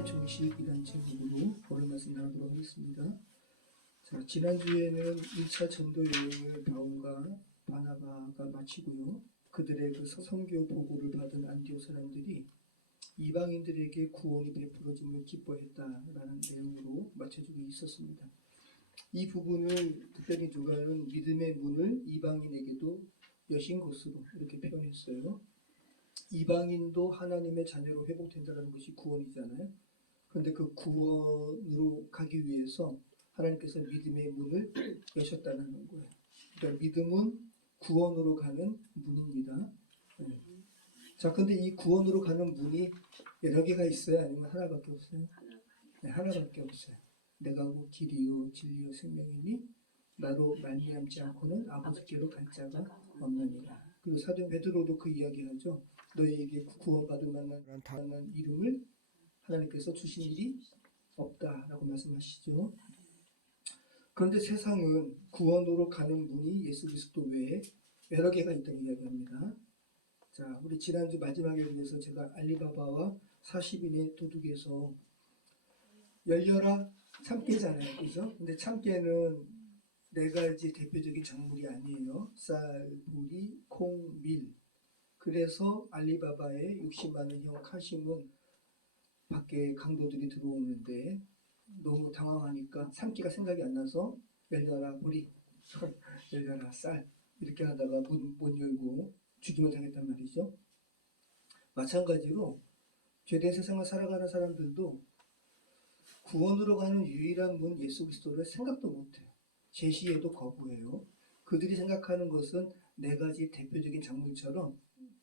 하나의 정식이라는 제목으로 오늘 말씀 나누도록 하겠습니다. 자, 지난주에는 1차 전도 여행을 바울과 바나바가 마치고요. 그들의 그 선교 보고를 받은 안디옥 사람들이 이방인들에게 구원이 베풀어짐을 기뻐했다라는 내용으로 마쳐주고 있었습니다. 이 부분을 특별히 누가는 믿음의 문을 이방인에게도 여신 것으로 이렇게 표현했어요. 이방인도 하나님의 자녀로 회복된다는 것이 구원이잖아요. 그런데 그 구원으로 가기 위해서 하나님께서 믿음의 문을 여셨다는 거예요. 그러니까 믿음은 구원으로 가는 문입니다. 네. 자, 근데 이 구원으로 가는 문이 여러 개가 있어요? 아니면 하나밖에 없어요? 네, 하나밖에 없어요. 내가 곧 길이요 진리요 생명이니 나로 말미암지 않고는 아버지께로 갈 자가 없느니라. 그리고 사도 베드로도 그 이야기하죠. 너희에게 구원받을 만한 다른 이름을 하나님께서 주신 일이 없다라고 말씀하시죠. 그런데 세상은 구원으로 가는 문이 예수 그리스도 외에 여러 개가 있다고 이야기합니다. 자, 우리 지난주 마지막에 위해서 제가 알리바바와 40인의 도둑에서 열려라 참깨잖아요. 그죠? 근데 참깨는 네 가지 대표적인 작물이 아니에요. 쌀, 보리, 콩, 밀. 그래서 알리바바의 60만원형 카심은 밖에 강도들이 들어오는데 너무 당황하니까 참깨가 생각이 안 나서 열려라 보리, 열려라 쌀 이렇게 하다가 문 못 열고 죽임을 당했단 말이죠. 마찬가지로 죄된 세상을 살아가는 사람들도 구원으로 가는 유일한 문 예수 그리스도를 생각도 못해요. 제시해도 거부해요. 그들이 생각하는 것은 네 가지 대표적인 작물처럼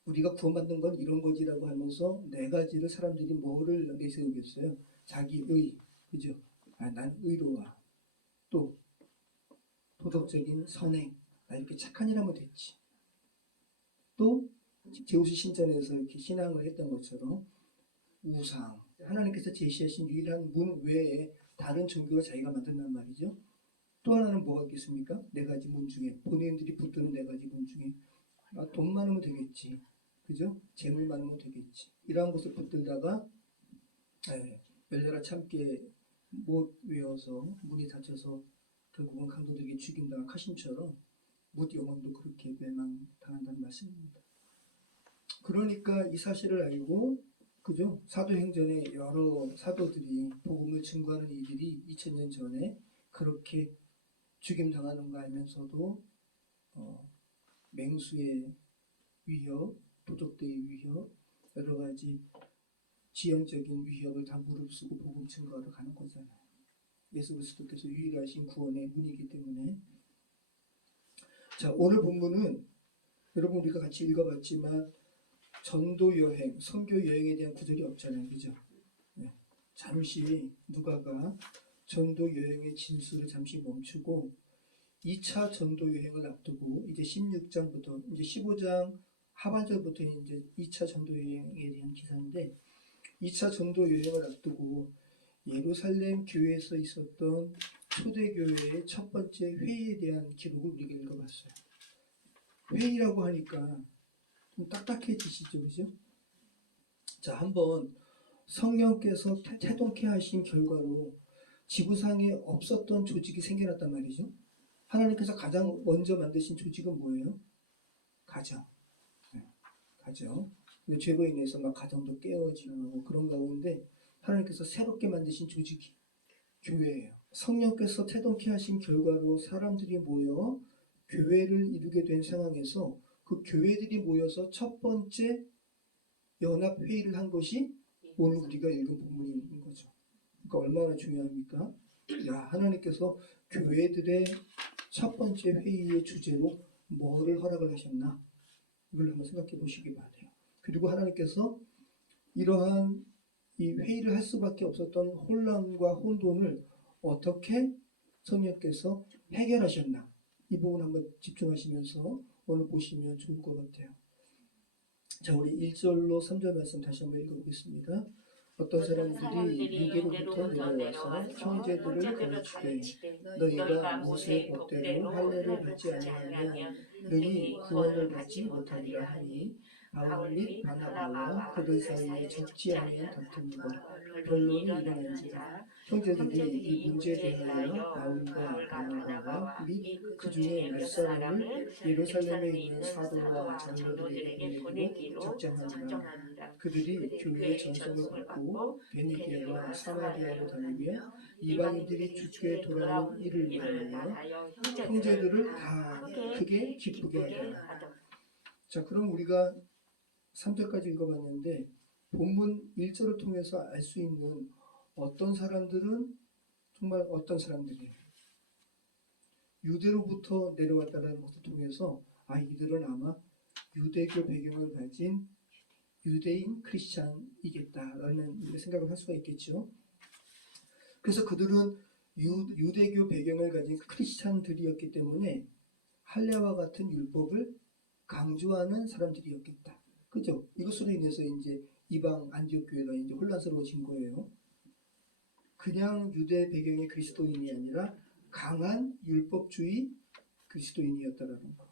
우리가 구원받는 건 이런 거지라고 하면서 네 가지를 사람들이 뭐를 내세우겠어요? 자기의, 그죠? 난 의로워. 또 도덕적인 선행. 나 이렇게 착한 일 하면 됐지. 또 제우스 신전에서 이렇게 신앙을 했던 것처럼 우상, 하나님께서 제시하신 유일한 문 외에 다른 종교를 자기가 만든단 말이죠. 또 하나는 뭐가 있겠습니까? 네 가지 문 중에, 본인들이 붙드는 네 가지 문 중에 돈 많으면 되겠지. 그죠? 재물 많으면 되겠지. 이러한 것을 붙들다가 열려라 참깨 못 외워서 문이 닫혀서 결국은 강도들에게 죽인다가 카심처럼 못 영혼도 그렇게 멸망당한다는 말씀입니다. 그러니까 이 사실을 알고 그죠? 사도행전에 여러 사도들이 복음을 증거하는 이들이 2000년 전에 그렇게 죽임당하는 거 알면서도 맹수의 위협, 도덕대의 위협, 여러 가지 지형적인 위협을 다 무릅쓰고 복음 증거하러 가는 거잖아요. 예수 그리스도께서 유일하신 구원의 문이기 때문에. 자, 오늘 본문은 여러분 우리가 같이 읽어봤지만 전도 여행, 선교 여행에 대한 구절이 없잖아요. 그죠? 네. 잠시 누가가 전도 여행의 진수를 잠시 멈추고 2차 전도 여행을 앞두고 이제 16장부터 이제 15장 하반절부터 이제 2차 전도 여행에 대한 기사인데 2차 전도 여행을 앞두고 예루살렘 교회에서 있었던 초대교회의 첫 번째 회의에 대한 기록을 우리가 읽어봤어요. 회의라고 하니까 좀 딱딱해지시죠, 그죠? 자, 한번 성령께서 태동케 하신 결과로 지구상에 없었던 조직이 생겨났단 말이죠. 하나님께서 가장 먼저 만드신 조직은 뭐예요? 가정. 네, 가정. 근데 죄로 인해서 막 가정도 깨어지고 그런 가운데 하나님께서 새롭게 만드신 조직이 교회예요. 성령께서 태동케 하신 결과로 사람들이 모여 교회를 이루게 된 상황에서 그 교회들이 모여서 첫 번째 연합회의를 한 것이 오늘 우리가 읽은 본문인 거죠. 그러니까 얼마나 중요합니까? 하나님께서 교회들의 첫 번째 회의의 주제로 뭐를 허락을 하셨나? 이걸 한번 생각해 보시기 바라요. 그리고 하나님께서 이러한 이 회의를 할 수밖에 없었던 혼란과 혼돈을 어떻게 성령께서 해결하셨나? 이 부분 한번 집중하시면서 오늘 보시면 좋을 것 같아요. 자, 우리 1절로 3절 말씀 다시 한번 읽어보겠습니다. 어떤 사람들이 유대로부터 내려와서 형제들을 가르치되 너희가 모세의 법대로 할례를 받지 아니하면 너희 구원을 받지 못하리라 하니 바울 및 바나바와 그들 사이에 적지 아니한 다툼과 변론이 일어난지라. 형제들이 이 문제에 대하여 바울과 바나바와 및 그 중에 몇 사람을 예루살렘에 있는 사도와 장로들에게 보내기로 작정하니라. 그들이 교회의 전성을 받고 베니게와 사마리아로 다니며 이방인들이 주께 돌아온 이를 위하여 형제들을 다 크게 기쁘게 하더라. 자, 그럼 우리가 3절까지 읽어봤는데 본문 1절을 통해서 알 수 있는 어떤 사람들은 정말 어떤 사람들이에요. 유대로부터 내려왔다는 것을 통해서 이들은 아마 유대교 배경을 가진 유대인 크리스찬이겠다라는 우리가 생각을 할 수가 있겠죠. 그래서 그들은 유대교 배경을 가진 크리스찬들이었기 때문에 할례와 같은 율법을 강조하는 사람들이었겠다. 그죠? 이것으로 인해서 이제 이방 안디옥 교회가 이제 혼란스러워진 거예요. 그냥 유대 배경의 그리스도인이 아니라 강한 율법주의 그리스도인이었다라는 거.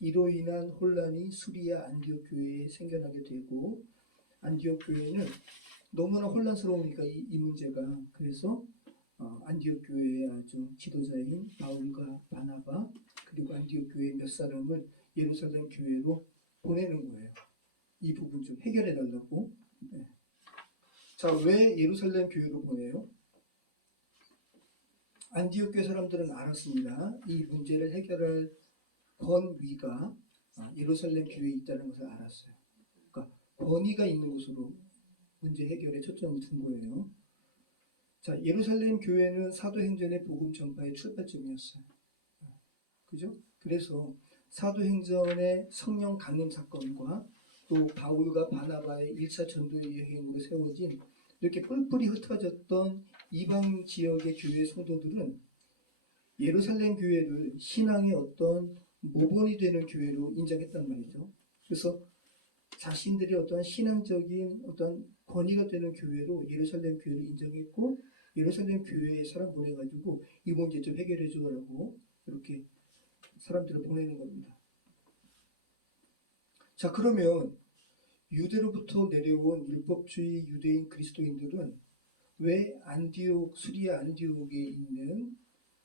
이로 인한 혼란이 수리아 안디옥 교회에 생겨나게 되고 안디옥 교회는 너무나 혼란스러우니까 이 문제가 그래서 안디옥 교회의 아주 지도자인 바울과 바나바 그리고 안디옥 교회 몇 사람을 예루살렘 교회로 보내는 거예요. 이 부분 좀 해결해 달라고. 네. 자, 왜 예루살렘 교회로 보내요? 안디옥 교회 사람들은 알았습니다. 이 문제를 해결할 권위가 예루살렘 교회에 있다는 것을 알았어요. 그러니까 권위가 있는 곳으로 문제 해결에 초점을 둔 거예요. 자, 예루살렘 교회는 사도행전의 복음 전파의 출발점이었어요. 그죠? 그래서 사도행전의 성령 강림 사건과 또 바울과 바나바의 1차 전도의 여행으로 세워진 이렇게 뿔뿔이 흩어졌던 이방 지역의 교회 성도들은 예루살렘 교회를 신앙의 어떤 모본이 되는 교회로 인정했단 말이죠. 그래서 자신들이 어떤 신앙적인 어떤 권위가 되는 교회로 예루살렘 교회를 인정했고 예루살렘 교회에 사람 보내가지고 이 문제 좀 해결해 주라고 이렇게 사람들을 보내는 겁니다. 자, 그러면 유대로부터 내려온 율법주의 유대인 그리스도인들은 왜 수리아 안디옥에 있는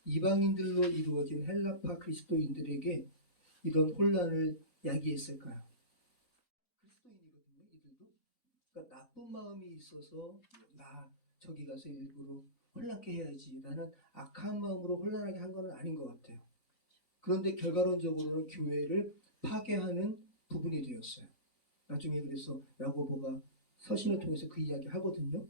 이방인들로 이루어진 헬라파 그리스도인들에게 이런 혼란을 야기했을까요? 그리스도인이거든요, 이들도. 그러니까 나쁜 마음이 있어서 저기 가서 일부러 혼란케 해야지 라는 악한 마음으로 혼란하게 한 건 아닌 것 같아요. 그런데 결과론적으로는 교회를 파괴하는 부분이 되었어요. 나중에 그래서 야고보가 서신을 통해서 그 이야기 하거든요.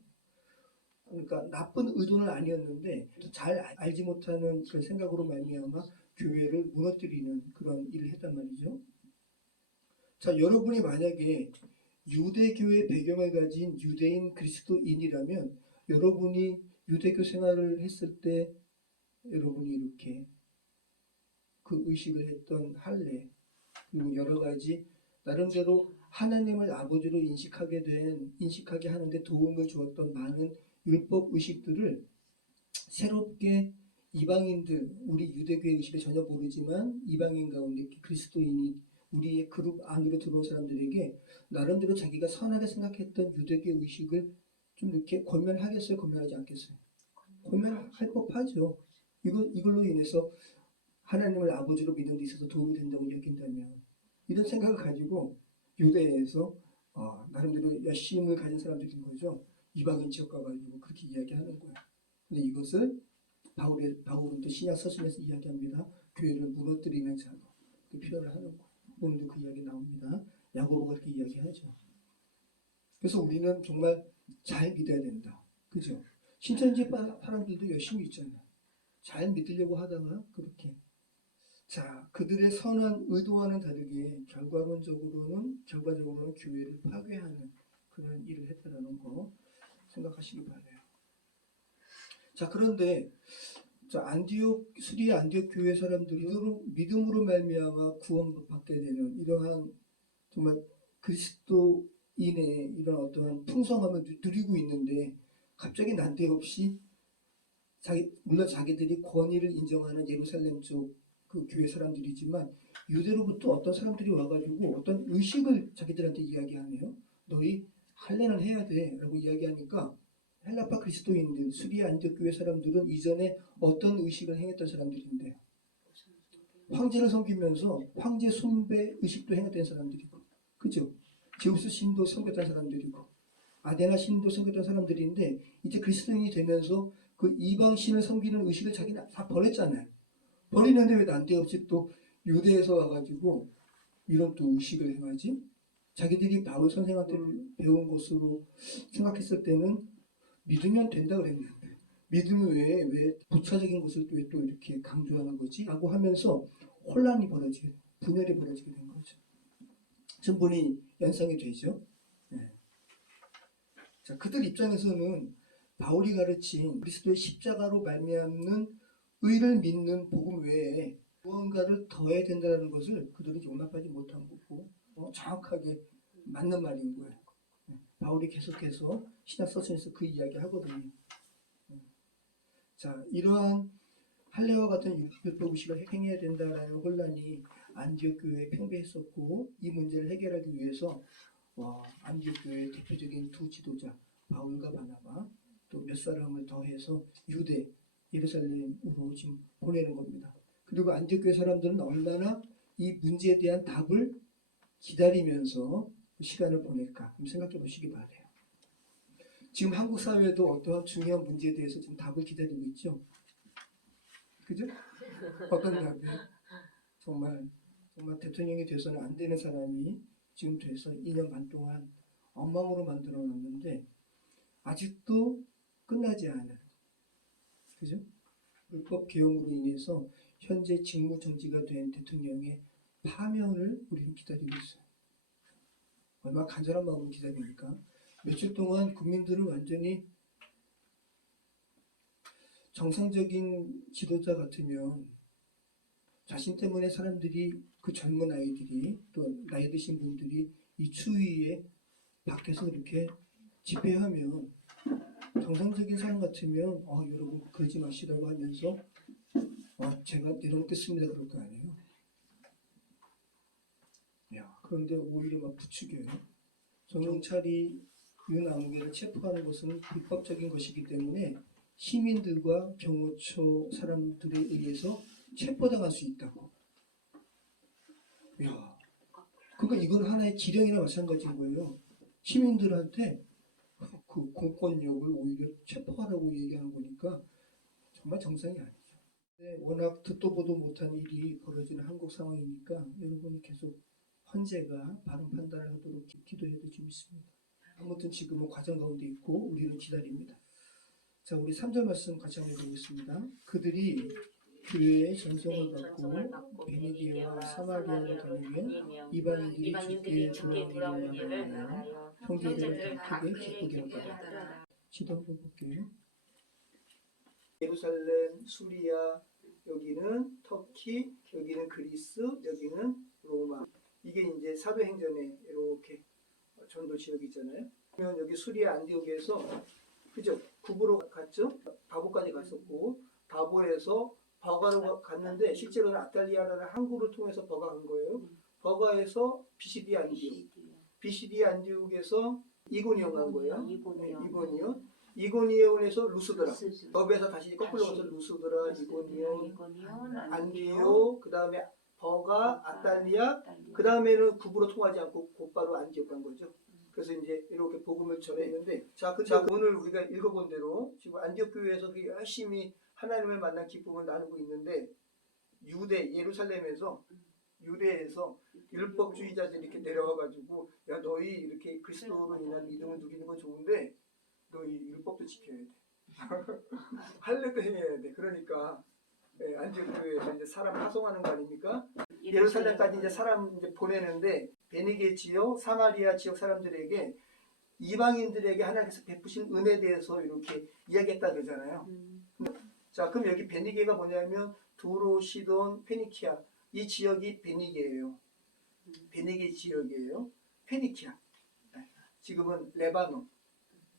그러니까 나쁜 의도는 아니었는데 잘 알지 못하는 그런 생각으로 말미암아 교회를 무너뜨리는 그런 일을 했단 말이죠. 자, 여러분이 만약에 유대교의 배경을 가진 유대인 그리스도인이라면 여러분이 유대교 생활을 했을 때 여러분이 이렇게 그 의식을 했던 할례 그리고 여러 가지 나름대로 하나님을 아버지로 인식하게 하는데 도움을 주었던 많은 율법 의식들을 새롭게 이방인들, 우리 유대교의 의식을 전혀 모르지만 이방인 가운데 그리스도인이 우리의 그룹 안으로 들어온 사람들에게 나름대로 자기가 선하게 생각했던 유대교 의식을 좀 이렇게 권면하겠어요? 권면하지 않겠어요? 권면할 법하죠. 이걸로 인해서 하나님을 아버지로 믿는 데 있어서 도움이 된다고 여긴다면 이런 생각을 가지고 유대에서 나름대로 열심을 가진 사람들인 거죠. 이방인 지역 가가지고 그렇게 이야기하는 거예요. 근데 이것을 바울은 또 신약 서신에서 이야기합니다. 교회를 무너뜨리는 자로 그 표현을 하는 거예요. 오늘도 그 이야기 나옵니다. 야고보가 그렇게 이야기하죠. 그래서 우리는 정말 잘 믿어야 된다. 그죠? 신천지 사람들도 열심히 있잖아요. 잘 믿으려고 하다가 그렇게. 자, 그들의 선한 의도와는 다르게 결과적으로는 교회를 파괴하는 그런 일을 했다는 거 생각하시기 바라요. 자, 그런데 수리아 안디옥 교회 사람들이 믿음으로 말미암아 구원받게 되는 이러한 정말 그리스도인의 이런 어떠한 풍성함을 누리고 있는데 갑자기 난데없이 물론 자기들이 권위를 인정하는 예루살렘 쪽 그 교회 사람들이지만 유대로부터 어떤 사람들이 와가지고 어떤 의식을 자기들한테 이야기하네요. 너희 할례는 해야 돼라고 이야기하니까 헬라파 그리스도인들, 수리아 안디옥 교회 사람들은 이전에 어떤 의식을 행했던 사람들인데 황제를 섬기면서 황제 숭배 의식도 행했던 사람들이고, 그죠? 제우스 신도 섬겼던 사람들이고, 아데나 신도 섬겼던 사람들인데 이제 그리스도인이 되면서 그 이방 신을 섬기는 의식을 자기는 다 버렸잖아요. 버리는데 왜 난데없이 또 유대에서 와가지고 이런 또 의식을 행하지? 자기들이 바울 선생한테 배운 것으로 생각했을 때는 믿으면 된다 그랬는데 믿음 외에 왜 부차적인 것을 왜 또 이렇게 강조하는 거지? 라고 하면서 혼란이 벌어지게, 분열이 벌어지게 된 거죠. 충분히 연상이 되죠. 네. 자, 그들 입장에서는 바울이 가르친 그리스도의 십자가로 말미암는 의를 믿는 복음 외에 무언가를 더해야 된다는 것을 그들은 용납하지 못한 거고 정확하게 맞는 말인 거예요. 바울이 계속해서 신약 서신에서 그 이야기 하거든요. 자, 이러한 할례와 같은 율법 의식을 행해야 된다라는 혼란이 안디옥 교회에 팽배했었고, 이 문제를 해결하기 위해서 안디옥 교회의 대표적인 두 지도자 바울과 바나바 또 몇 사람을 더해서 유대 예루살렘으로 지금 보내는 겁니다. 그리고 안디옥 교회 사람들은 얼마나 이 문제에 대한 답을 기다리면서 시간을 보낼까 한번 생각해 보시기 바래요. 지금 한국 사회도 어떠한 중요한 문제에 대해서 지금 답을 기다리고 있죠. 그죠? 어떤 답이에요? 정말 대통령이 돼서는 안 되는 사람이 지금 돼서 2년 반 동안 엉망으로 만들어 놨는데 아직도 끝나지 않은, 그죠? 불법 개혁으로 인해서 현재 직무 정지가 된 대통령의 파면을 우리는 기다리고 있어요. 얼마나 간절한 마음으로 기다립니까? 며칠 동안 국민들을 완전히 정상적인 지도자 같으면 자신 때문에 사람들이, 그 젊은 아이들이 또 나이 드신 분들이 이 추위에 밖에서 이렇게 집회하면 정상적인 사람 같으면 여러분 그러지 마시라고 하면서 제가 내려놓겠습니다 그럴 거 아니에요. 그런데 오히려 막 부추겨요. 정경찰이 윤아무개를 체포하는 것은 불법적인 것이기 때문에 시민들과 경호처 사람들에 의해서 체포당할 수 있다고. 그러니까 이건 하나의 지령이나 마찬가지인 거예요. 시민들한테 그 공권력을 오히려 체포하라고 얘기하는 거니까 정말 정상이 아니죠. 워낙 듣도 보도 못한 일이 벌어지는 한국 상황이니까 여러분이 계속 헌재가 바른 판단을 하도록 기도해도 좀 있습니다. 아무튼 지금은 과정 가운데 있고 우리는 기다립니다. 자, 우리 3절 말씀 같이 한번 보겠습니다. 그들이 교회의 전성을 받고 베니게와 사마리아로 다니며 이방인들이 주께 돌아오기를 바라며 형제들을 다 크게 기쁘게 여기더라. 기도 한번 볼게요. 예루살렘, 수리아, 여기는 터키, 여기는 그리스, 여기는 로마. 이게 이제 사도행전에 이렇게 전도 지역이 있잖아요. 그러면 여기 수리아 안디옥에서 그죠? 구부로 갔죠? 바보까지 갔었고 바보에서 버가로 갔는데 실제로는 아탈리아라는 항구를 통해서 버가 간 거예요. 버가에서 비시디 안디옥에서 이고니온 간 거예요. 이고니온에서 루스드라. 버베에서 다시 거꾸로 가서 루스드라, 이고니온, 안디옥, 그 다음에 버가, 아탈리아, 그 다음에는 구부로 통하지 않고 곧바로 안디옥 간 거죠. 그래서 이제 이렇게 복음을 전했는데, 자, 오늘 우리가 읽어본 대로 지금 안디옥 교회에서 열심히 하나님을 만난 기쁨을 나누고 있는데, 예루살렘에서 유대에서 율법주의자들이 이렇게 내려와가지고, 야, 너희 이렇게 그리스도로 인한 믿음을 누리는 건 좋은데, 너희 율법도 지켜야 돼. 할례도 해야 돼. 그러니까 안디옥 교회에서 이제 사람 파송하는 거 아닙니까? 예루살렘까지 이제 사람 이제 보내는데 베니게 지역, 사마리아 지역 사람들에게 이방인들에게 하나님께서 베푸신 은혜에 대해서 이렇게 이야기했다 그러잖아요. 자, 그럼 여기 베니게가 뭐냐면 두로, 시돈, 페니키아 이 지역이 베니게예요. 베니게 지역이에요. 페니키아. 지금은 레바논.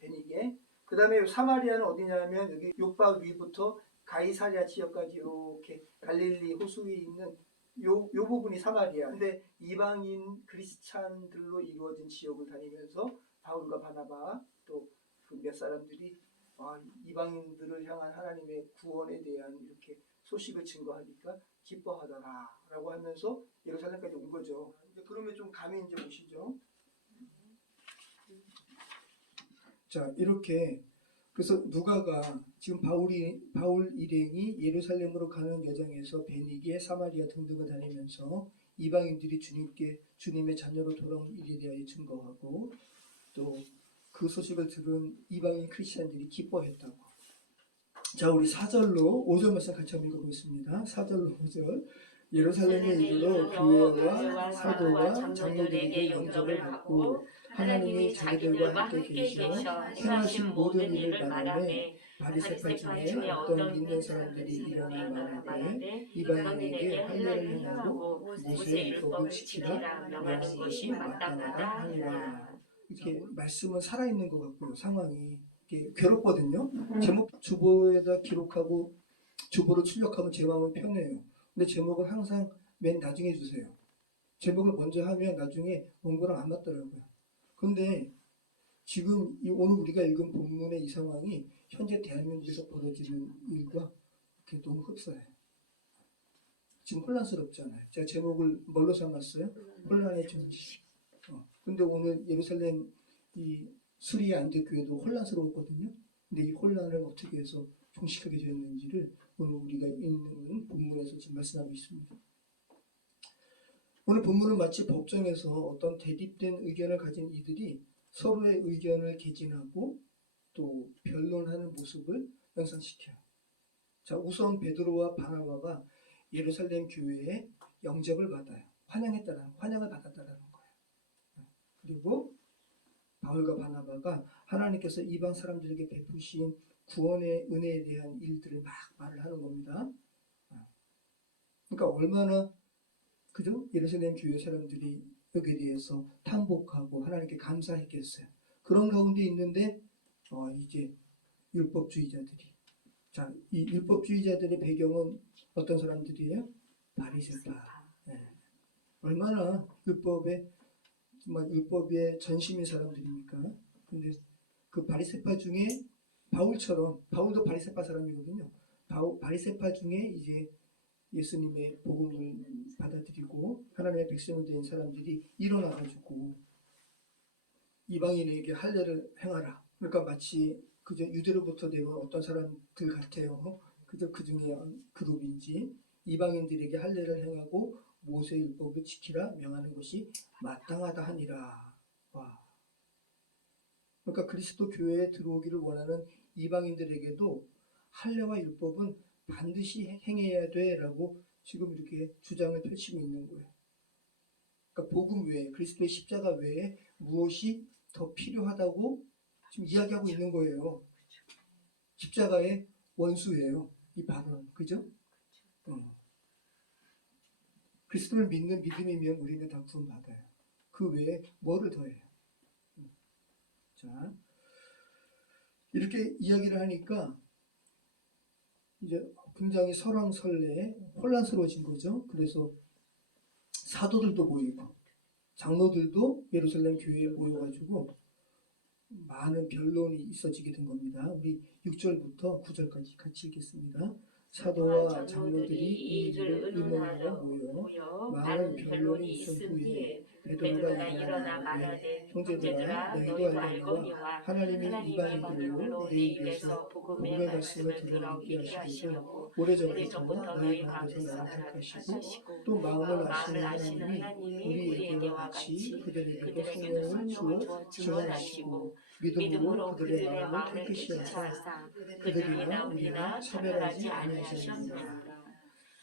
베니게. 그 다음에 사마리아는 어디냐면 여기 욕박 위부터 가이사랴 지역까지 이렇게 갈릴리 호수 위에 있는 요 부분이 사마리아. 근데 이방인 크리스찬들로 이루어진 지역을 다니면서 바울과 바나바 또 그 몇 사람들이 이방인들을 향한 하나님의 구원에 대한 이렇게 소식을 증거하니까 기뻐하더라라고 하면서 예루살렘까지 온 거죠. 이제 그러면 좀 감이 이제 오시죠. 자, 이렇게 그래서 누가가 지금 바울 일행이 예루살렘으로 가는 여정에서 베니게, 사마리아 등등을 다니면서 이방인들이 주님의 자녀로 돌아온 일에 대하여 증거하고 또 그 소식을 들은 이방인 크리스천들이 기뻐했다고. 자, 우리 4절로 5절 말씀 같이 한번 읽어보겠습니다. 4절로 5절. 예루살렘에 이르러 교회와 사도와 장로들에게 영접을 받고 하나님이 자기들과 함께 계시어 행하신 모든 일을 말하매 바리새파 중에 어떤 믿는 사람들이 일어나 말하되 이방인에게 할례를 행하고 모세의 율법을 지키라 명하는 것이 마땅하다 하니라. 이렇게 말씀은 살아있는 것 같고요. 상황이 이렇게 괴롭거든요. 제목 주보에다 기록하고 주보로 출력하면 제 마음은 편해요. 근데 제목은 항상 맨 나중에 주세요. 제목을 먼저 하면 나중에 원고랑 안 맞더라고요. 근데 지금 오늘 우리가 읽은 본문의 이 상황이 현재 대한민국에서 벌어지는 일과 이렇게 너무 흡사해요. 지금 혼란스럽잖아요. 제가 제목을 뭘로 삼았어요? 혼란의 전시. 근데 오늘 예루살렘 이 수리의 안디교회도 혼란스러웠거든요. 근데 이 혼란을 어떻게 해서 종식하게 되었는지를 오늘 우리가 읽는 본문에서 지금 말씀하고 있습니다. 오늘 본문은 마치 법정에서 어떤 대립된 의견을 가진 이들이 서로의 의견을 개진하고 또 변론하는 모습을 연상시켜요. 자, 우선 베드로와 바나바가 예루살렘 교회에 영접을 받아요. 환영을 받았다라는 거예요. 그리고 바울과 바나바가 하나님께서 이방 사람들에게 베푸신 구원의 은혜에 대한 일들을 막 말을 하는 겁니다. 그러니까 얼마나 그죠? 예루살렘 교회 사람들이 여기에 대해서 탐복하고 하나님께 감사했겠어요. 그런 가운데 있는데 이제 율법주의자들이, 자, 이 율법주의자들의 배경은 어떤 사람들이에요? 바리새파. 네. 얼마나 율법의 전심인 사람들입니까? 근데 그 바리새파 중에 바울도 바리새파 사람이거든요. 바리새파 중에 이제 예수님의 복음을 받아들이고 하나님의 백성이 된 사람들이 일어나가지고 이방인에게 할례를 행하라. 그러니까 마치 그저 유대로부터 내려온 어떤 사람들 같아요. 그저 그 중에 그룹인지 이방인들에게 할례를 행하고 모세의 율법을 지키라 명하는 것이 마땅하다 하니라. 와. 그러니까 그리스도 교회에 들어오기를 원하는 이방인들에게도 할례와 율법은 반드시 행해야 돼라고 지금 이렇게 주장을 펼치고 있는 거예요. 그러니까 복음 외에, 그리스도의 십자가 외에 무엇이 더 필요하다고 지금 이야기하고 있는 거예요. 십자가의 원수예요. 이 발언. 그죠? 그리스도를 믿는 믿음이면 우리는 다 구원받아요. 그 외에 뭐를 더해요? 자, 이렇게 이야기를 하니까 이제 굉장히 설왕설래 혼란스러워진 거죠. 그래서 사도들도 모이고 장로들도 예루살렘 교회에 모여가지고 많은 변론이 있어지게 된 겁니다. 우리 6절부터 9절까지 같이 읽겠습니다. 사도와 장로들이 이 일을 의논하러 모여 많은 변론이 있은 후에 베드로가 일어나 말하되 형제들아 너희도 알거니와 하나님이 이방인들로 내 입에서 복음의 말씀을 들어오게 하시려고 오래전부터 너희 가운데서 나를 택하시고 또 마음을 아시는 하나님이 우리에게와 같이 그들에게도 성령을 주어 증언하시고 믿음으로 그들의 마음을 깨끗이 하사 그들이나 우리나 차별하지 아니하셨느니라.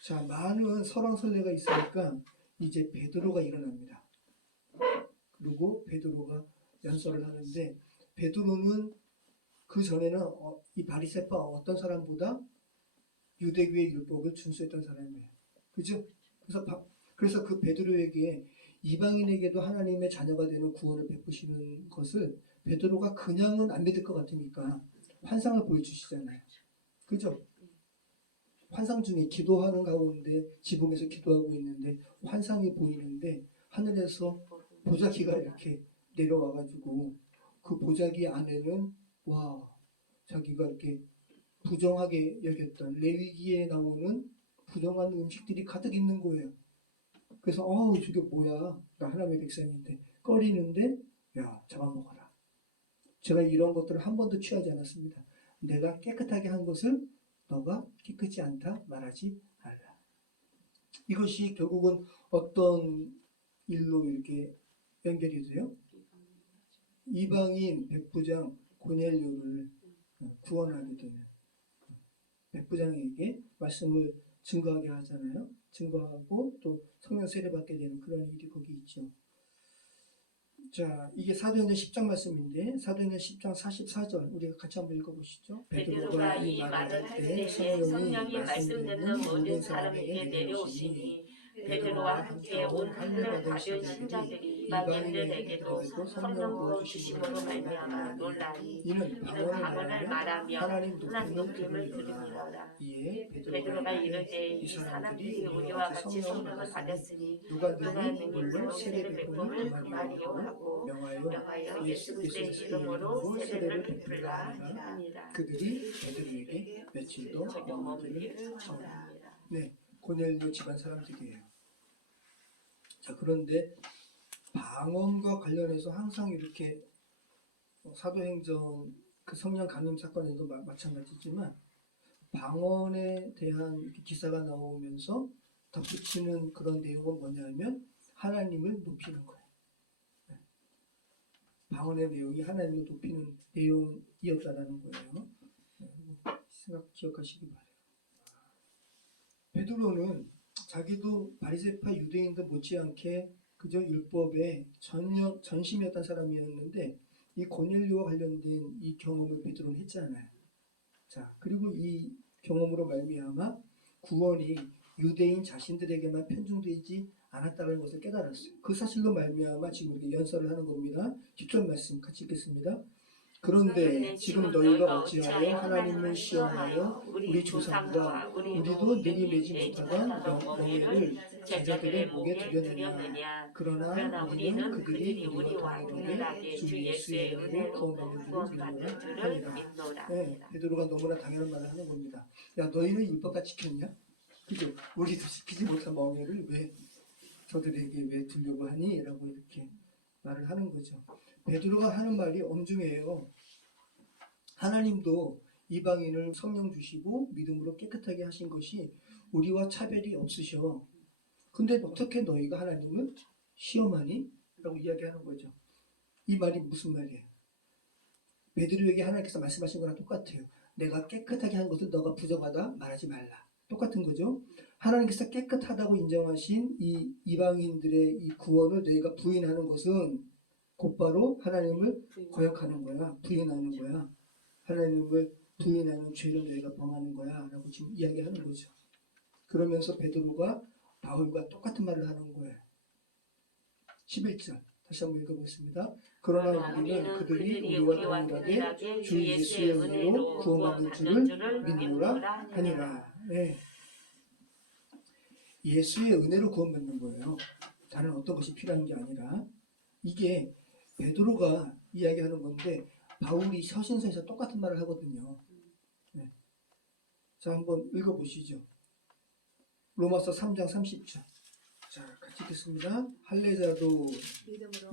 자, 많은 설왕설래가 있으니까 이제 베드로가 일어납니다. 그리고 베드로가 연설을 하는데 베드로는 그 전에는 이 바리새파 어떤 사람보다 유대교의 율법을 준수했던 사람이에요. 그죠? 그래서 그 베드로에게 이방인에게도 하나님의 자녀가 되는 구원을 베푸시는 것을 베드로가 그냥은 안 믿을 것 같으니까 환상을 보여주시잖아요. 그죠? 환상 중에 기도하는 가운데 지붕에서 기도하고 있는데 환상이 보이는데 하늘에서 보자기가 이렇게 내려와가지고 그 보자기 안에는 와 자기가 이렇게 부정하게 여겼던 레위기에 나오는 부정한 음식들이 가득 있는 거예요. 그래서 저게 뭐야? 나 하나님의 백성인데 꺼리는데 야 잡아먹어라. 제가 이런 것들을 한 번도 취하지 않았습니다. 내가 깨끗하게 한 것을 너가 깨끗이 않다 말하지 말라. 이것이 결국은 어떤 일로 이렇게 연결이 돼요? 이방인 백부장 고넬료를 구원하게 되는 백부장에게 말씀을 증거하게 하잖아요. 증거하고 또 성령 세례받게 되는 그런 일이 거기 있죠. 자, 이게 사도행전 10장 말씀인데 사도행전 10장 44절 우리가 같이 한번 읽어보시죠. 베드로가 이 말을 할 때에 성령이 말씀 듣는 모든 사람에게 내려오시니 베드로와 함께 온 하늘을 받은 신자들이 이방인들에게도 성령 부어주심으로 말미암아 놀라니 이는 방언을 말하며 하나님 높임을 들으니라. 이에 베드로가 이르되 이 사람들이 우리와 같이 성령을 받았으니 누가 능히 세례를 베푸는 그 말이요 하고 명하여 예수 그리스도의 이름으로 세례를 베풀라 하니라. 그들이 베드로에게 며칠도 머무르기를 청하니라. 네, 고넬료 집안 사람들이에요. 자, 그런데 방언과 관련해서 항상 이렇게 사도행전 그 성령 강림 사건에도 마찬가지지만 방언에 대한 기사가 나오면서 덧붙이는 그런 내용은 뭐냐면 하나님을 높이는 거예요. 방언의 내용이 하나님을 높이는 내용이었다라는 거예요. 기억하시기 바래요. 베드로는 자기도 바리새파 유대인들 못지않게 그저 율법에 전심이었던 사람이었는데 이 고넬료와 관련된 이 경험을 베드로는 했잖아요. 자, 그리고 이 경험으로 말미암아 구원이 유대인 자신들에게만 편중되지 않았다는 것을 깨달았어요. 그 사실로 말미암아 지금 이렇게 연설을 하는 겁니다. 10절 말씀 같이 읽겠습니다. 그런데 지금 너희가 어찌하여 하나님을 시험하여 우리 조상과 우리도 능히 매지 못하던 명예를 제자들의 목에 두려느냐. 그러나 우리는 그들이 우리와 동일하게 주 예수의 은혜로 구원받는 줄을 믿노라. 네, 베드로가 너무나 당연한 말을 하는 겁니다. 야, 너희는 율법과 지켰냐? 그죠? 우리도 지키지 못한 명예를 왜 저들에게 왜 두려고 하니? 라고 이렇게 말을 하는 거죠. 베드로가 하는 말이 엄중해요. 하나님도 이방인을 성령 주시고 믿음으로 깨끗하게 하신 것이 우리와 차별이 없으셔. 근데 어떻게 너희가 하나님을 시험하니? 라고 이야기하는 거죠. 이 말이 무슨 말이에요? 베드로에게 하나님께서 말씀하신 거랑 똑같아요. 내가 깨끗하게 한 것을 너가 부정하다 말하지 말라. 똑같은 거죠. 하나님께서 깨끗하다고 인정하신 이 이방인들의 이 구원을 너희가 부인하는 것은 곧바로 하나님을 거역하는 거야. 부인하는 거야. 하나님을 부인하는 죄를 너희가 범하는 거야. 라고 지금 이야기하는 거죠. 그러면서 베드로가 바울과 똑같은 말을 하는 거예요. 11절 다시 한번 읽어보겠습니다. 그러나 우리는 그들이 우리와 동일하게 주 예수의 은혜로 구원받는 줄을 믿노라 하니라. 네. 예수의 은혜로 구원받는 거예요. 다른 어떤 것이 필요한 게 아니라 이게 베드로가 이야기하는 건데 바울이 서신서에서 똑같은 말을 하거든요. 네. 자, 한번 읽어보시죠. 로마서 3장 30절. 자, 같이 읽겠습니다. 할례자도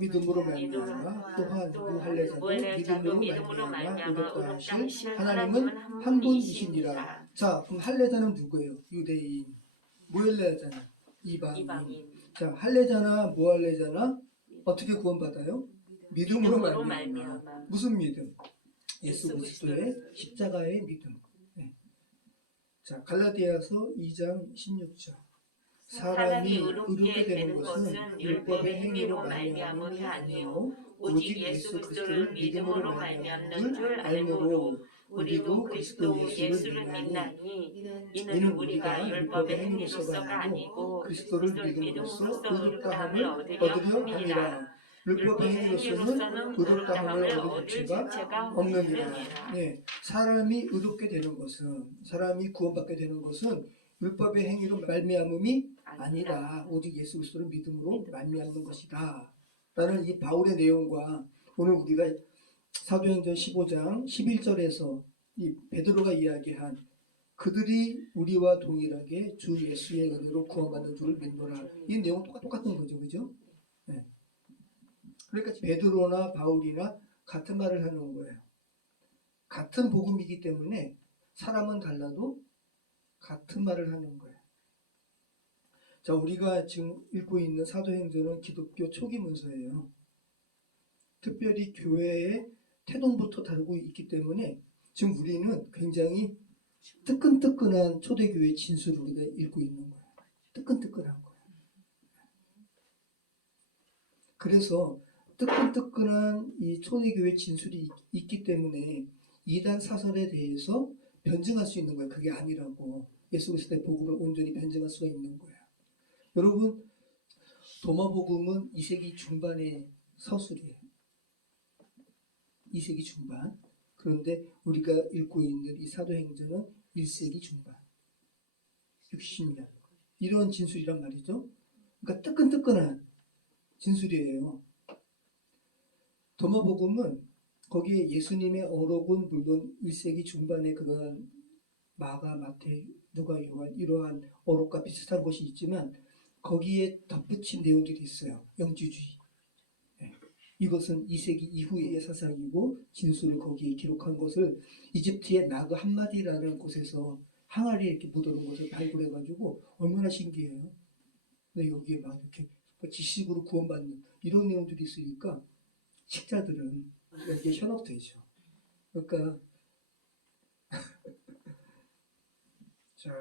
믿음으로 말미암아 또한 무할례자도 믿음으로 말미암아 의롭다 하실 하나님은 한 분이시니라. 자, 그럼 할례자는 누구예요? 유대인. 무할례자는 이방인. 자, 할례자나 무할례자나 어떻게 구원받아요? 믿음으로 말미암아. 무슨 믿음? 예수 그리스도의 십자가의 믿음. 네. 자, 갈라디아서 2장 16절. 사람이 의롭게 되는 것은 율법의 행위로 말미암음이 아니요 오직 예수 그리스도를 믿음으로 말미암는 줄 알므로 우리도 그리스도 예수를 믿나니 이는 우리가 율법의 행위로서가 아니고 그리스도를 믿음으로써 의롭다함을 얻으려 함이라. 율법의 행위로서는 의롭다함을 얻을 죄가 없느니라. 네, 사람이 의롭게 되는 것은, 사람이 구원받게 되는 것은 율법의 행위로 말미암음이 아니라 오직 예수 그리스도를 믿음으로 말미암는 것이다. 라는 이 바울의 내용과 오늘 우리가 사도행전 15장 11절에서 이 베드로가 이야기한 그들이 우리와 동일하게 주 예수의 은혜로 구원받는 줄을 믿노라. 이 내용 똑같은 거죠, 그죠? 네. 그러니까 베드로나 바울이나 같은 말을 하는 거예요. 같은 복음이기 때문에 사람은 달라도 같은 말을 하는 거예요. 자, 우리가 지금 읽고 있는 사도행전은 기독교 초기 문서예요. 특별히 교회의 태동부터 다루고 있기 때문에 지금 우리는 굉장히 뜨끈뜨끈한 초대교회 진술을 우리가 읽고 있는 거예요. 뜨끈뜨끈한 거예요. 그래서 뜨끈뜨끈한 이 초대교회 진술이 있기 때문에 이단 사설에 대해서 변증할 수 있는 거예요. 그게 아니라고. 예수 그리스도의 복음을 온전히 변증할 수가 있는 거예요. 여러분, 도마복음은 2세기 중반의 서술이에요. 2세기 중반. 그런데 우리가 읽고 있는 이 사도행전은 1세기 중반. 60년. 이런 진술이란 말이죠. 그러니까 뜨끈뜨끈한 진술이에요. 도마복음은 거기에 예수님의 어록은 물론 1세기 중반에 그런 마가, 마태, 누가, 요한 이러한 어록과 비슷한 것이 있지만 거기에 덧붙인 내용들이 있어요. 영주주의. 네. 이것은 2세기 이후의 사상이고 진술을 거기에 기록한 것을 이집트의 나그 함마디라는 곳에서 항아리에 이렇게 묻어놓은 것을 발굴해가지고 얼마나 신기해요. 근데 여기에 막 이렇게 지식으로 구원받는 이런 내용들이 있으니까 식자들은 여기에 현혹되죠. 그러니까 자,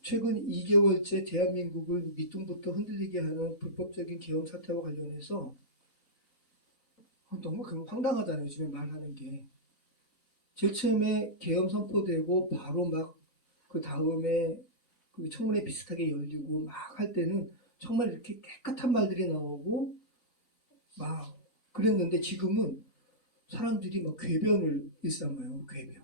최근 2개월째 대한민국을 밑둥부터 흔들리게 하는 불법적인 계엄 사태와 관련해서 너무 황당하잖아요. 요즘에 말하는 게. 제일 처음에 계엄 선포되고 바로 막 그 다음에 그 청문회 비슷하게 열리고 막 할 때는 정말 이렇게 깨끗한 말들이 나오고 막 그랬는데 지금은 사람들이 막 궤변을 일삼아요. 궤변.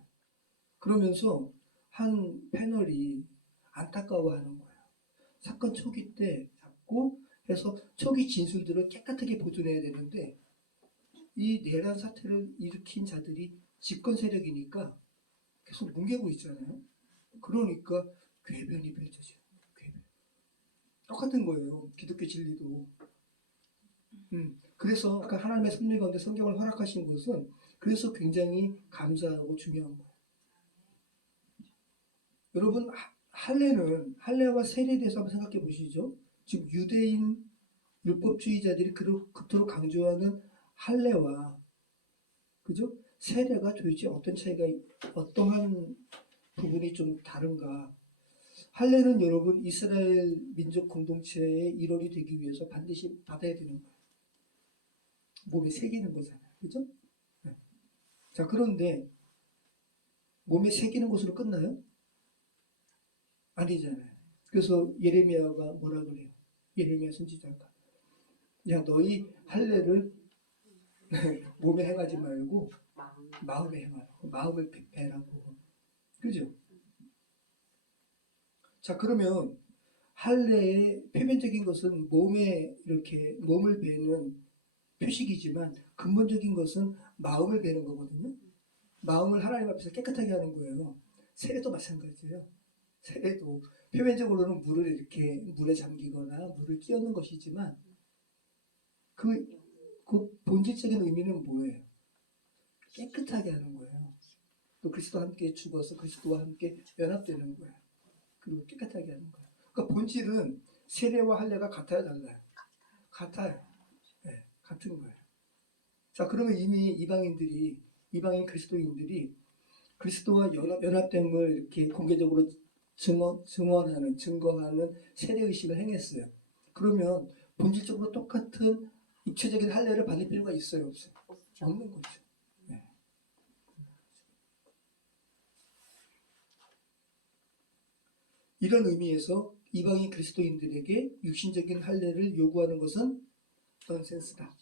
그러면서 한 패널이 안타까워하는 거예요. 사건 초기 때 잡고 해서 초기 진술들을 깨끗하게 보존해야 되는데 이 내란 사태를 일으킨 자들이 집권 세력이니까 계속 뭉개고 있잖아요. 그러니까 궤변이 펼쳐져요. 궤변. 똑같은 거예요. 기독교 진리도. 그래서 아까 하나님의 섭리 가운데 성경을 허락하신 것은 그래서 굉장히 감사하고 중요한 거예요. 여러분, 할례와 세례에 대해서 한번 생각해 보시죠. 지금 유대인 율법주의자들이 그토록 강조하는 할례와 그죠? 세례가 도대체 어떤 차이가 어떠한 부분이 좀 다른가? 할례는 여러분 이스라엘 민족 공동체의 일원이 되기 위해서 반드시 받아야 되는 거예요. 몸에 새기는 거잖아요. 그죠? 네. 자, 그런데 몸에 새기는 것으로 끝나요? 아니잖아요. 그래서 예레미야가 뭐라 그래요? 예레미야 선지자가 야 너희 할례를 몸에 행하지 말고 마음에 행하라고. 마음을 배라고. 그죠? 자, 그러면 할례의 표면적인 것은 몸에 이렇게 몸을 베는 표식이지만 근본적인 것은 마음을 베는 거거든요. 마음을 하나님 앞에서 깨끗하게 하는 거예요. 세례도 마찬가지예요. 세례도 표면적으로는 물을 이렇게 물에 잠기거나 물을 끼얹는 것이지만 그 본질적인 의미는 뭐예요? 깨끗하게 하는 거예요. 또 그리스도와 함께 죽어서 그리스도와 함께 연합되는 거예요. 그리고 깨끗하게 하는 거예요. 그러니까 본질은 세례와 할례가 같아요, 달라요? 같아요. 네, 같은 거예요. 자, 그러면 이미 이방인 그리스도인들이 그리스도와 연합됨을 이렇게 공개적으로 증거하는 세례의식을 행했어요. 그러면 본질적으로 똑같은 입체적인 할례를 받을 필요가 있어요, 없어요? 없는 거죠. 네. 이런 의미에서 이방인 그리스도인들에게 육신적인 할례를 요구하는 것은 넌센스다.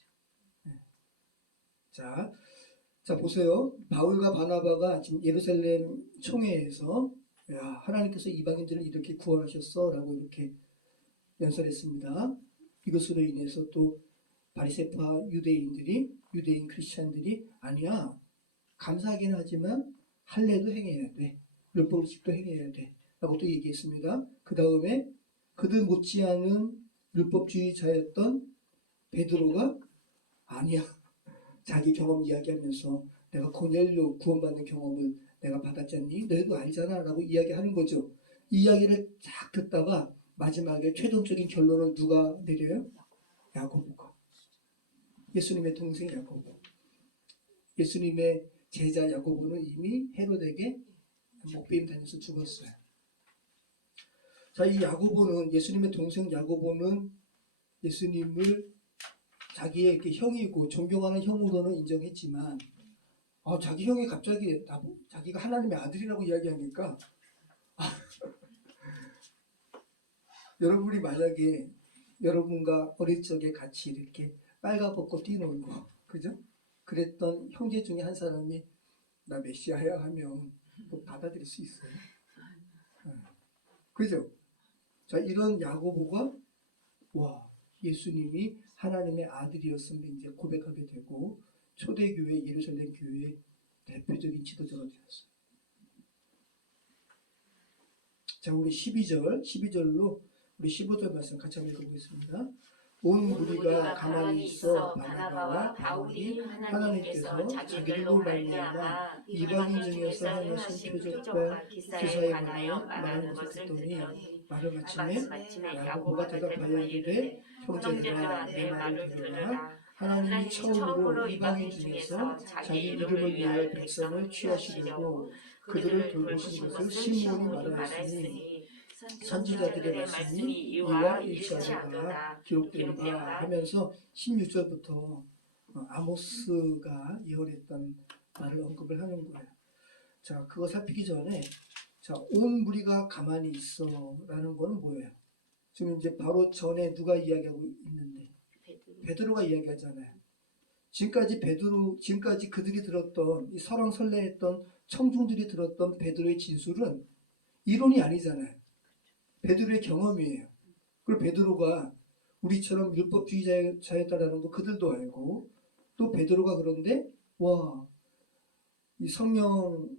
자 보세요. 바울과 바나바가 지금 예루살렘 총회에서 야, 하나님께서 이방인들을 이렇게 구원하셨어 라고 이렇게 연설했습니다. 이것으로 인해서 또 바리새파 유대인 크리스찬들이 아니야, 감사하긴 하지만 할례도 행해야 돼, 율법식도 행해야 돼 라고 또 얘기했습니다. 그 다음에 그들 못지않은 율법주의자였던 베드로가 아니야, 자기 경험 이야기하면서 내가 고넬료 구원받는 경험을 내가 받았잖니, 너희도 알잖아 라고 이야기하는 거죠. 이 이야기를 쫙 듣다가 마지막에 최종적인 결론을 누가 내려요? 야고보가. 예수님의 동생 야고보. 예수님의 제자 야고보는 이미 헤롯에게 목베임 당해서 죽었어요. 자, 이 야고보는, 예수님의 동생 야고보는 예수님을 자기의 형이고 존경하는 형으로는 인정했지만 자기 형이 갑자기 자기가 하나님의 아들이라고 이야기하니까 여러분이 만약에 여러분과 어릴 적에 같이 이렇게 빨가벗고 뛰놀고 그죠? 그랬던 형제 중에 한 사람이 나 메시아야 하면 받아들일 수 있어요. 그죠? 자, 이런 야고보가 와, 예수님이 하나님의 아들이었음을 이제 고백하게 되고 초대교회 예루살렘 교회의 대표적인 지도자가 되었어요. 자, 우리 12절로 우리 15절 말씀 같이 한번 읽어보겠습니다. 온 무리가 가만히 있어 바나바와 바울이 하나님께서 자기들로 말미암아 이방인 중에서 행하신 표적과 기사에 관하여 말하는 것을 듣더니 말을 마침에 야고보가 대답하여 이르되 형제들아, 내 말을 들으라. 하나님이 처음으로 이방인 중에서 자기 이름을 위하여 백성을 취하시려고 그들을 돌보신 것을 시므온이 말하였으니 선지자들의 말씀이 이와 일치하도다 기록되리라 하면서 16절부터 아모스가 예언했던 말을 언급을 하는 거예요. 자, 그거 살피기 전에 자, 온 무리가 가만히 있어 라는 거는 뭐예요? 지금 이제 바로 전에 누가 이야기하고 있는데 베드로가 이야기하잖아요. 지금까지 그들이 들었던 이 설왕설래했던 청중들이 들었던 베드로의 진술은 이론이 아니잖아요. 베드로의 경험이에요. 그리고 베드로가 우리처럼 율법주의자였다라는 거 그들도 알고, 또 베드로가 그런데 이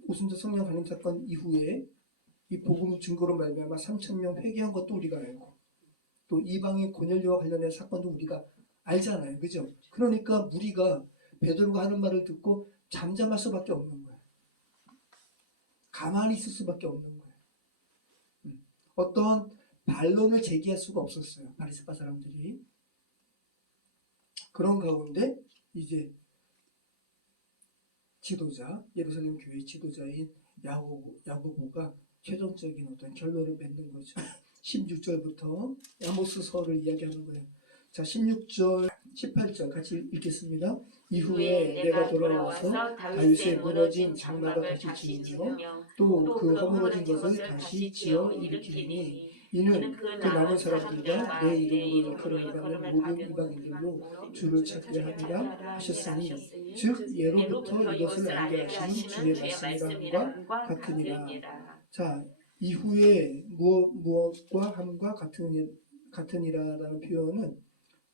오순절 성령 강림 사건 이후에 이 복음 증거로 말미암아 3,000명 회개한 것도 우리가 알고, 또 이방인 고넬료와 관련된 사건도 우리가 알잖아요. 그죠? 그러니까 무리가 베드로가 하는 말을 듣고 잠잠할 수밖에 없는 거예요. 가만히 있을 수밖에 없는 거예요. 어떤 반론을 제기할 수가 없었어요. 바리새파 사람들이. 그런 가운데 이제 예루살렘 교회 지도자인 야고보가 최종적인 어떤 결론을 맺는 거죠. 16절부터 아모스서를 이야기하는 거예요. 자, 16절, 18절 같이 읽겠습니다. 이후에 내가 돌아와서 다윗의 무너진 장막을 다시 지으며 또 그 허물어진 것을 다시 지어 일으키니 이는 그 남은 사람들과 내 이름으로 일컬음을 받는 모든 이방인들로 주를 찾게 하리라 하셨으니 즉 예로부터 이것을 알게 하시는 주의 말씀이라 함과 같으니라. 자, 이후에 무엇과 함과 같으니라라는 표현은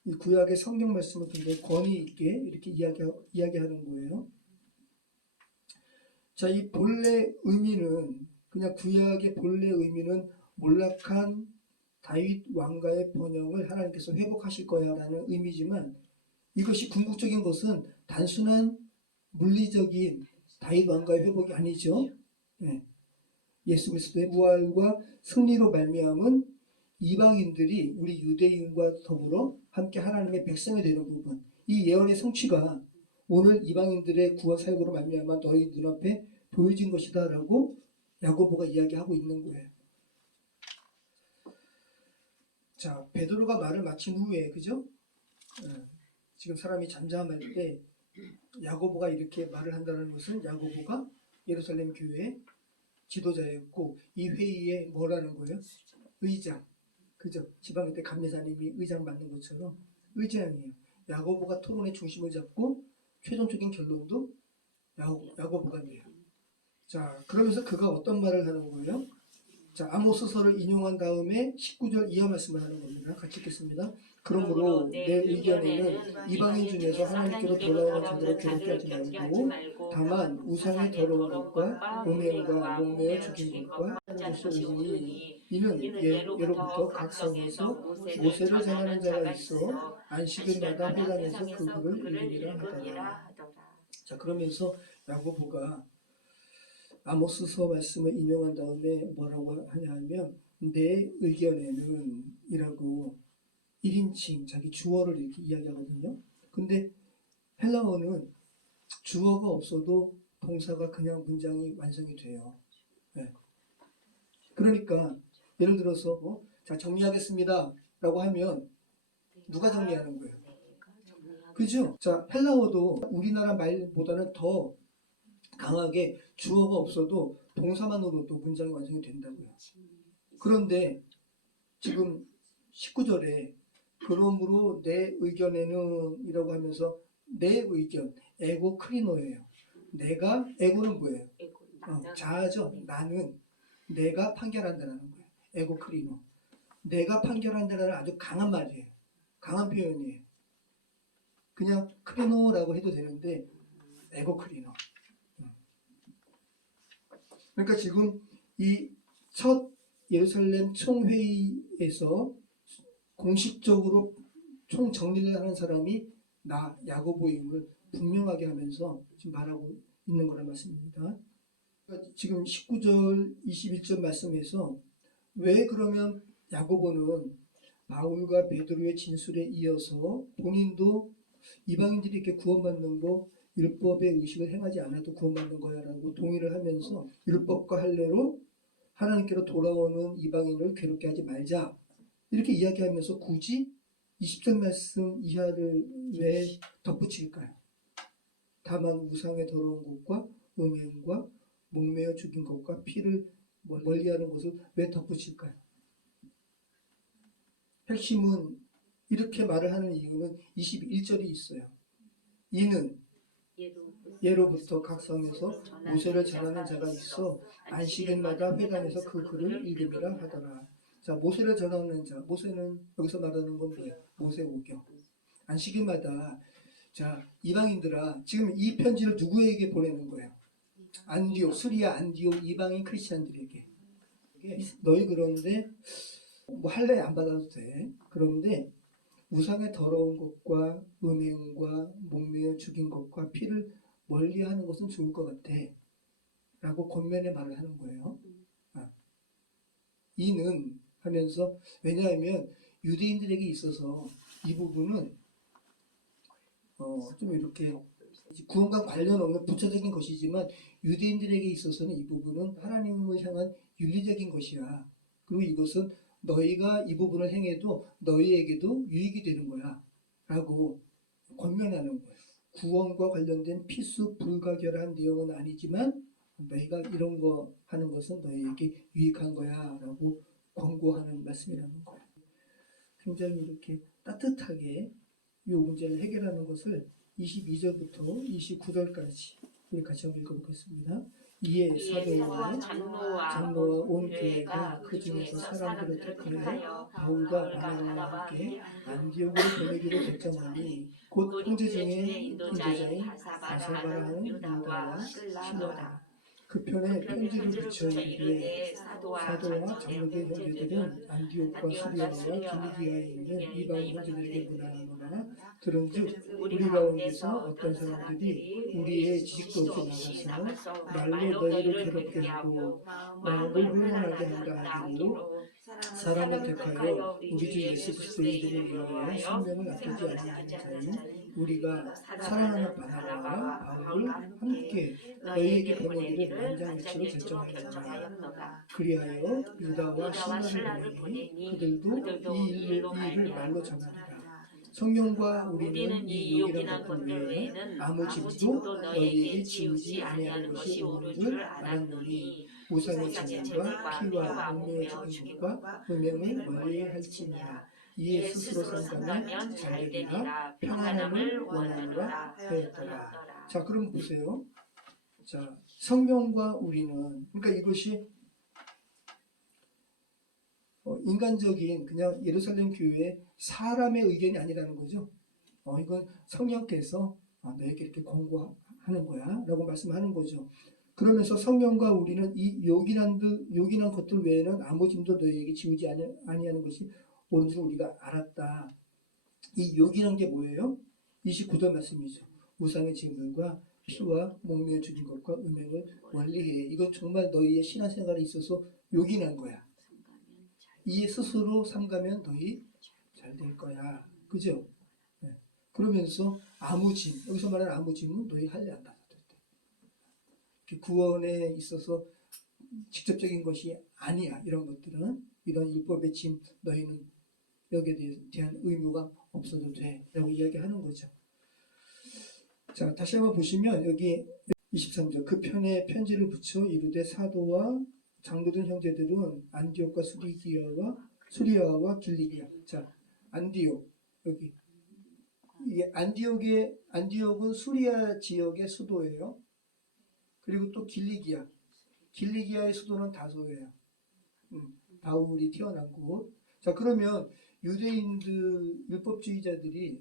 이 구약의 성경 말씀을 굉장히 권위 있게 이렇게 이야기하는 거예요. 자, 이 본래 의미는, 그냥 구약의 본래 의미는 몰락한 다윗 왕가의 번영을 하나님께서 회복하실 거야 라는 의미지만, 이것이 궁극적인 것은 단순한 물리적인 다윗 왕가의 회복이 아니죠. 예수 그리스도의 부활과 승리로 말미암은 이방인들이 우리 유대인과 더불어 함께 하나님의 백성이 되는 부분, 이 예언의 성취가 오늘 이방인들의 구원 사역으로 말미암아 너희 눈앞에 보여진 것이다 라고 야고보가 이야기하고 있는 거예요. 자, 베드로가 말을 마친 후에, 그죠? 지금 사람이 잠잠할 때 야고보가 이렇게 말을 한다는 것은 야고보가 예루살렘 교회 지도자였고, 이 회의에 뭐라는 거예요? 의장. 그죠? 지방일 때 감리사님이 의장 맡는 것처럼 의장이에요. 야고보가 토론의 중심을 잡고 최종적인 결론도 야고보가 내요. 자, 그러면서 그가 어떤 말을 하는 거예요? 자, 아모스서를 인용한 다음에 19절 이하 말씀을 하는 겁니다. 같이 읽겠습니다. 그러므로 내 의견에는 이방인 중에서 하나님께로 돌아오는 자들을 괴롭게 하지 말고 다만 우상의 더러운 것과 음행과 목매어 죽인 것과 하는 것이 옳으니 이는 예로부터 각 성에서 모세를 전하는 자가 있어 안식일마다 회당에서 그 글을 읽으리라 하더라. 자, 그러면서 야고보가 아모스서 말씀을 인용한 다음에 뭐라고 하냐면 내 의견에는 이라고 1인칭 자기 주어를 이렇게 이야기하거든요. 근데 헬라어는 주어가 없어도 동사가 그냥 문장이 완성이 돼요. 네. 그러니까 예를 들어서 자, 정리하겠습니다 라고 하면 누가 정리하는 거예요? 그죠? 자, 헬라어도 우리나라 말보다는 더 강하게 주어가 없어도 동사만으로도 문장이 완성이 된다고요. 그런데 지금 19절에 그러므로 내 의견에는 이라고 하면서 내 의견, 에고 크리노예요. 내가, 에고는 뭐예요? 자아죠. 나는, 내가 판결한다는 거예요. 에고 크리노. 내가 판결한다는 아주 강한 말이에요. 강한 표현이에요. 그냥 크리노라고 해도 되는데 에고 크리노. 그러니까 지금 이 첫 예루살렘 총회의에서 공식적으로 총정리를 하는 사람이 나 야고보임을 분명하게 하면서 지금 말하고 있는 거란 말씀입니다. 그러니까 지금 19절 21절 말씀에서 왜 그러면 야고보는 바울과 베드로의 진술에 이어서 본인도 이방인들이 이렇게 구원받는 거 율법의 의식을 행하지 않아도 구원받는 거야라고 동의를 하면서 율법과 할례로 하나님께로 돌아오는 이방인을 괴롭게 하지 말자 이렇게 이야기하면서 굳이 20절 말씀 이하를 왜 덧붙일까요? 다만 우상의 더러운 것과 음행과 목매어 죽인 것과 피를 멀리하는 것을 왜 덧붙일까요? 핵심은 이렇게 말을 하는 이유는 21절이 있어요. 이는 예로부터 각 성에서 모세를 전하는 자가 있어 안식일마다 회당에서 그 글을 읽음이라 하더라. 자, 모세를 전하는 자, 모세는 여기서 말하는 건 뭐예요? 모세오경. 안식일마다 자, 이방인들아, 지금 이 편지를 누구에게 보내는 거예요? 안디옥, 수리아 안디옥 이방인 크리스찬들에게. 너희 그런데 뭐 할례 안 받아도 돼. 그런데 우상의 더러운 것과 음행과 목매어 죽인 것과 피를 멀리하는 것은 좋을 것 같아 라고 권면의 말을 하는 거예요. 이는 하면서 왜냐하면 유대인들에게 있어서 이 부분은 좀 이렇게 구원과 관련 없는 부차적인 것이지만 유대인들에게 있어서는 이 부분은 하나님을 향한 윤리적인 것이야. 그리고 이것은 너희가 이 부분을 행해도 너희에게도 유익이 되는 거야 라고 권면하는 거예요. 구원과 관련된 필수 불가결한 내용은 아니지만 너희가 이런 거 하는 것은 너희에게 유익한 거야 라고 권고하는 말씀이라는 거예요. 굉장히 이렇게 따뜻하게 이 문제를 해결하는 것을 22절부터 29절까지 우리 같이 한번 읽어보겠습니다. 이에 사도와 장로와 온 교회가 그 중에서 사람들을 택하여 바울과 바나바와 함께 안디옥으로 보내기로 결정하니 곧 형제 중에 인도자인 바사바라 하는 유다와 실라다. 그 편에 편지를 붙여 이르되 사도와 장로계 형제들은 안디옥과 수리아와 기니기아에 있는 이방인 형제들에게 문안하노라. 들은즉 우리 가운데서 어떤 사람들이 우리의 지식도 없이 나가서 말로 너희를 괴롭게 하고 마음을 혼란하게 한다 하기로 사람을 택하여 우리 주 예수 그리스도의 이름을 위하여 생명을 아끼지 않는 자인 우리가 사랑하는 바나바와 바울을 함께 너희에게 보내기를 만장일치로 결정하였노라. 그리하여 유다와 신라를 보내니 그들도 이 일을 말로 전하리라. 성령과 우리는 이 욕이라는 것 외에는 아무 짐도 너희에게 지우지 아니하는 것이 옳은 줄 알았노니 우상의 제물과 피와 목매어 죽인 것과 음행을 멀리 할지니라. 이에 스스로 산다면 잘 되리라 평안함을 원하노라 하였더라. 자, 그럼 보세요. 자, 성령과 우리는, 그러니까 이것이 인간적인 그냥 예루살렘 교회의 사람의 의견이 아니라는 거죠. 이건 성령께서 너에게 이렇게 권고하는 거야 라고 말씀하는 거죠. 그러면서 성령과 우리는 이 요긴한 것들 외에는 아무 짐도 너에게 지우지 아니하는 것이 옳은 줄 우리가 알았다. 이 요긴한 게 뭐예요? 29절 말씀이죠. 우상의 제물과 피와 목매어 죽인 것과 음행을 원리해. 이건 정말 너희의 신앙생활에 있어서 요긴한 거야. 이에 스스로 삼가면 너희 잘 될 거야. 그죠? 네. 그러면서 아무 짐, 여기서 말하는 아무 짐은 너희 할례 안 받아도 돼. 구원에 있어서 직접적인 것이 아니야. 이런 것들은, 이런 율법의 짐, 너희는 여기에 대한 의무가 없어도 돼. 라고 이야기하는 거죠. 자, 다시 한번 보시면 여기 23절 그 편에 편지를 붙여 이르되 사도와 장로된 형제들은 안디옥과 수리아와 길리기아. 자, 안디옥 여기 이게 안디옥은 수리아 지역의 수도예요. 그리고 또 길리기아의 수도는 다소예요. 바울이 태어난 곳. 자, 그러면 유대인들 율법주의자들이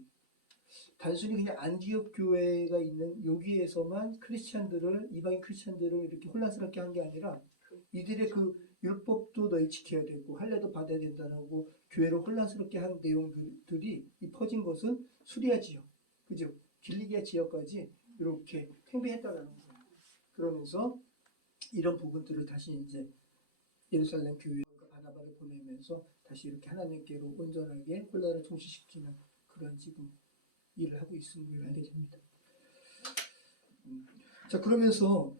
단순히 그냥 안디옥 교회가 있는 여기에서만 이방인 크리스찬들을 이렇게 혼란스럽게 한 게 아니라 이들의 그 율법도 너희 지켜야 되고 할례도 받아야 된다고 교회를 혼란스럽게 한 내용들이 퍼진 것은 수리아 지역, 그죠? 길리기아 지역까지 이렇게 팽배했다라는 거예요. 그러면서 이런 부분들을 다시 이제 예루살렘 교회가 바나바를 보내면서 다시 이렇게 하나님께로 온전하게 혼란을 종식시키는 그런 지금 일을 하고 있음을 알게 됩니다. 자, 그러면서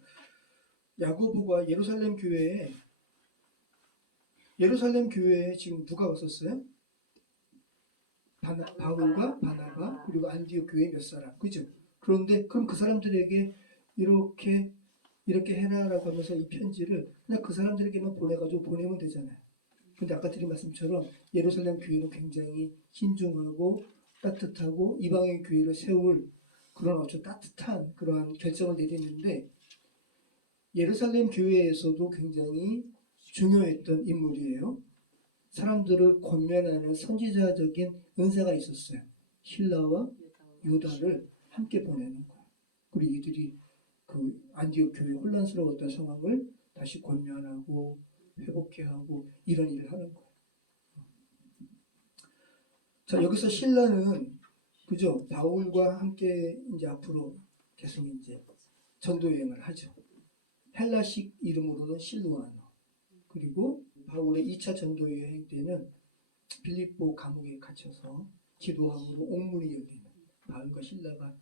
야고보가 예루살렘 교회에 지금 누가 왔었어요? 바울과 바나바 그리고 안디옥 교회 몇 사람, 그죠? 그런데 그럼 그 사람들에게 이렇게 해라라고 하면서 이 편지를 그냥 그 사람들에게만 보내면 되잖아요. 근데 아까 드린 말씀처럼 예루살렘 교회는 굉장히 신중하고 따뜻하고 이방의 교회를 세울 그런 아주 따뜻한 그러한 결정을 내리는데 예루살렘 교회에서도 굉장히 중요했던 인물이에요. 사람들을 권면하는 선지자적인 은사가 있었어요. 신라와 유다를 함께 보내는 거예요. 그리고 이들이 그 안디옥 교회의 혼란스러웠던 상황을 다시 권면하고 회복해 하고 이런 일을 하는 거예요. 자, 여기서 신라는 그죠? 바울과 함께 이제 앞으로 계속 이제 전도 여행을 하죠. 헬라식 이름으로는 실루아노. 그리고 바울의 2차 전도 여행 때는 빌립보 감옥에 갇혀서 기도함으로 옥문이 열리는 바울과 신라가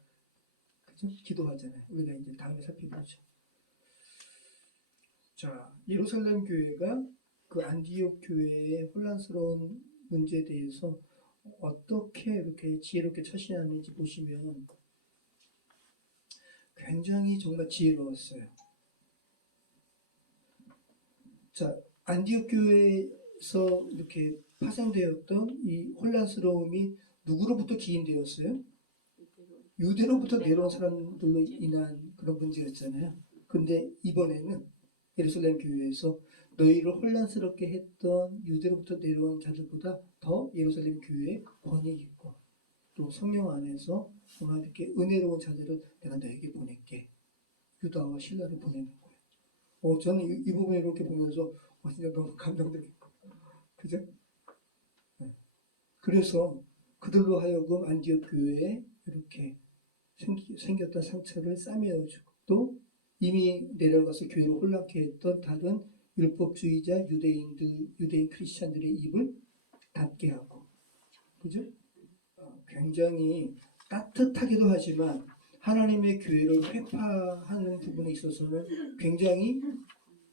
그죠? 기도하잖아요. 우리가 이제 다음에 살펴보죠. 자, 예루살렘 교회가 그 안디옥 교회의 혼란스러운 문제에 대해서 어떻게 이렇게 지혜롭게 처신하는지 보시면 굉장히 정말 지혜로웠어요. 자, 안디옥 교회에서 이렇게 파생되었던 이 혼란스러움이 누구로부터 기인되었어요? 유대로부터 내려온 사람들로 인한 그런 문제였잖아요. 근데 이번에는 예루살렘 교회에서 너희를 혼란스럽게 했던 유대로부터 내려온 자들보다 더 예루살렘 교회에 권위 있고 또 성령 안에서 정말 이렇게 은혜로운 자들을 내가 너에게 보낼게. 유다와 신라를 보내는 거예요. 저는 이 부분을 이렇게 보면서 진짜 너무 감동적이고 그죠? 네. 그래서 그들로 하여금 안디옥 교회에 이렇게 생겼던 상처를 싸매어주고 또 이미 내려가서 교회를 혼란케 했던 다른 율법주의자 유대인 크리스찬들의 입을 닫게 하고 그죠? 굉장히 따뜻하기도 하지만 하나님의 교회를 회파하는 부분에 있어서는 굉장히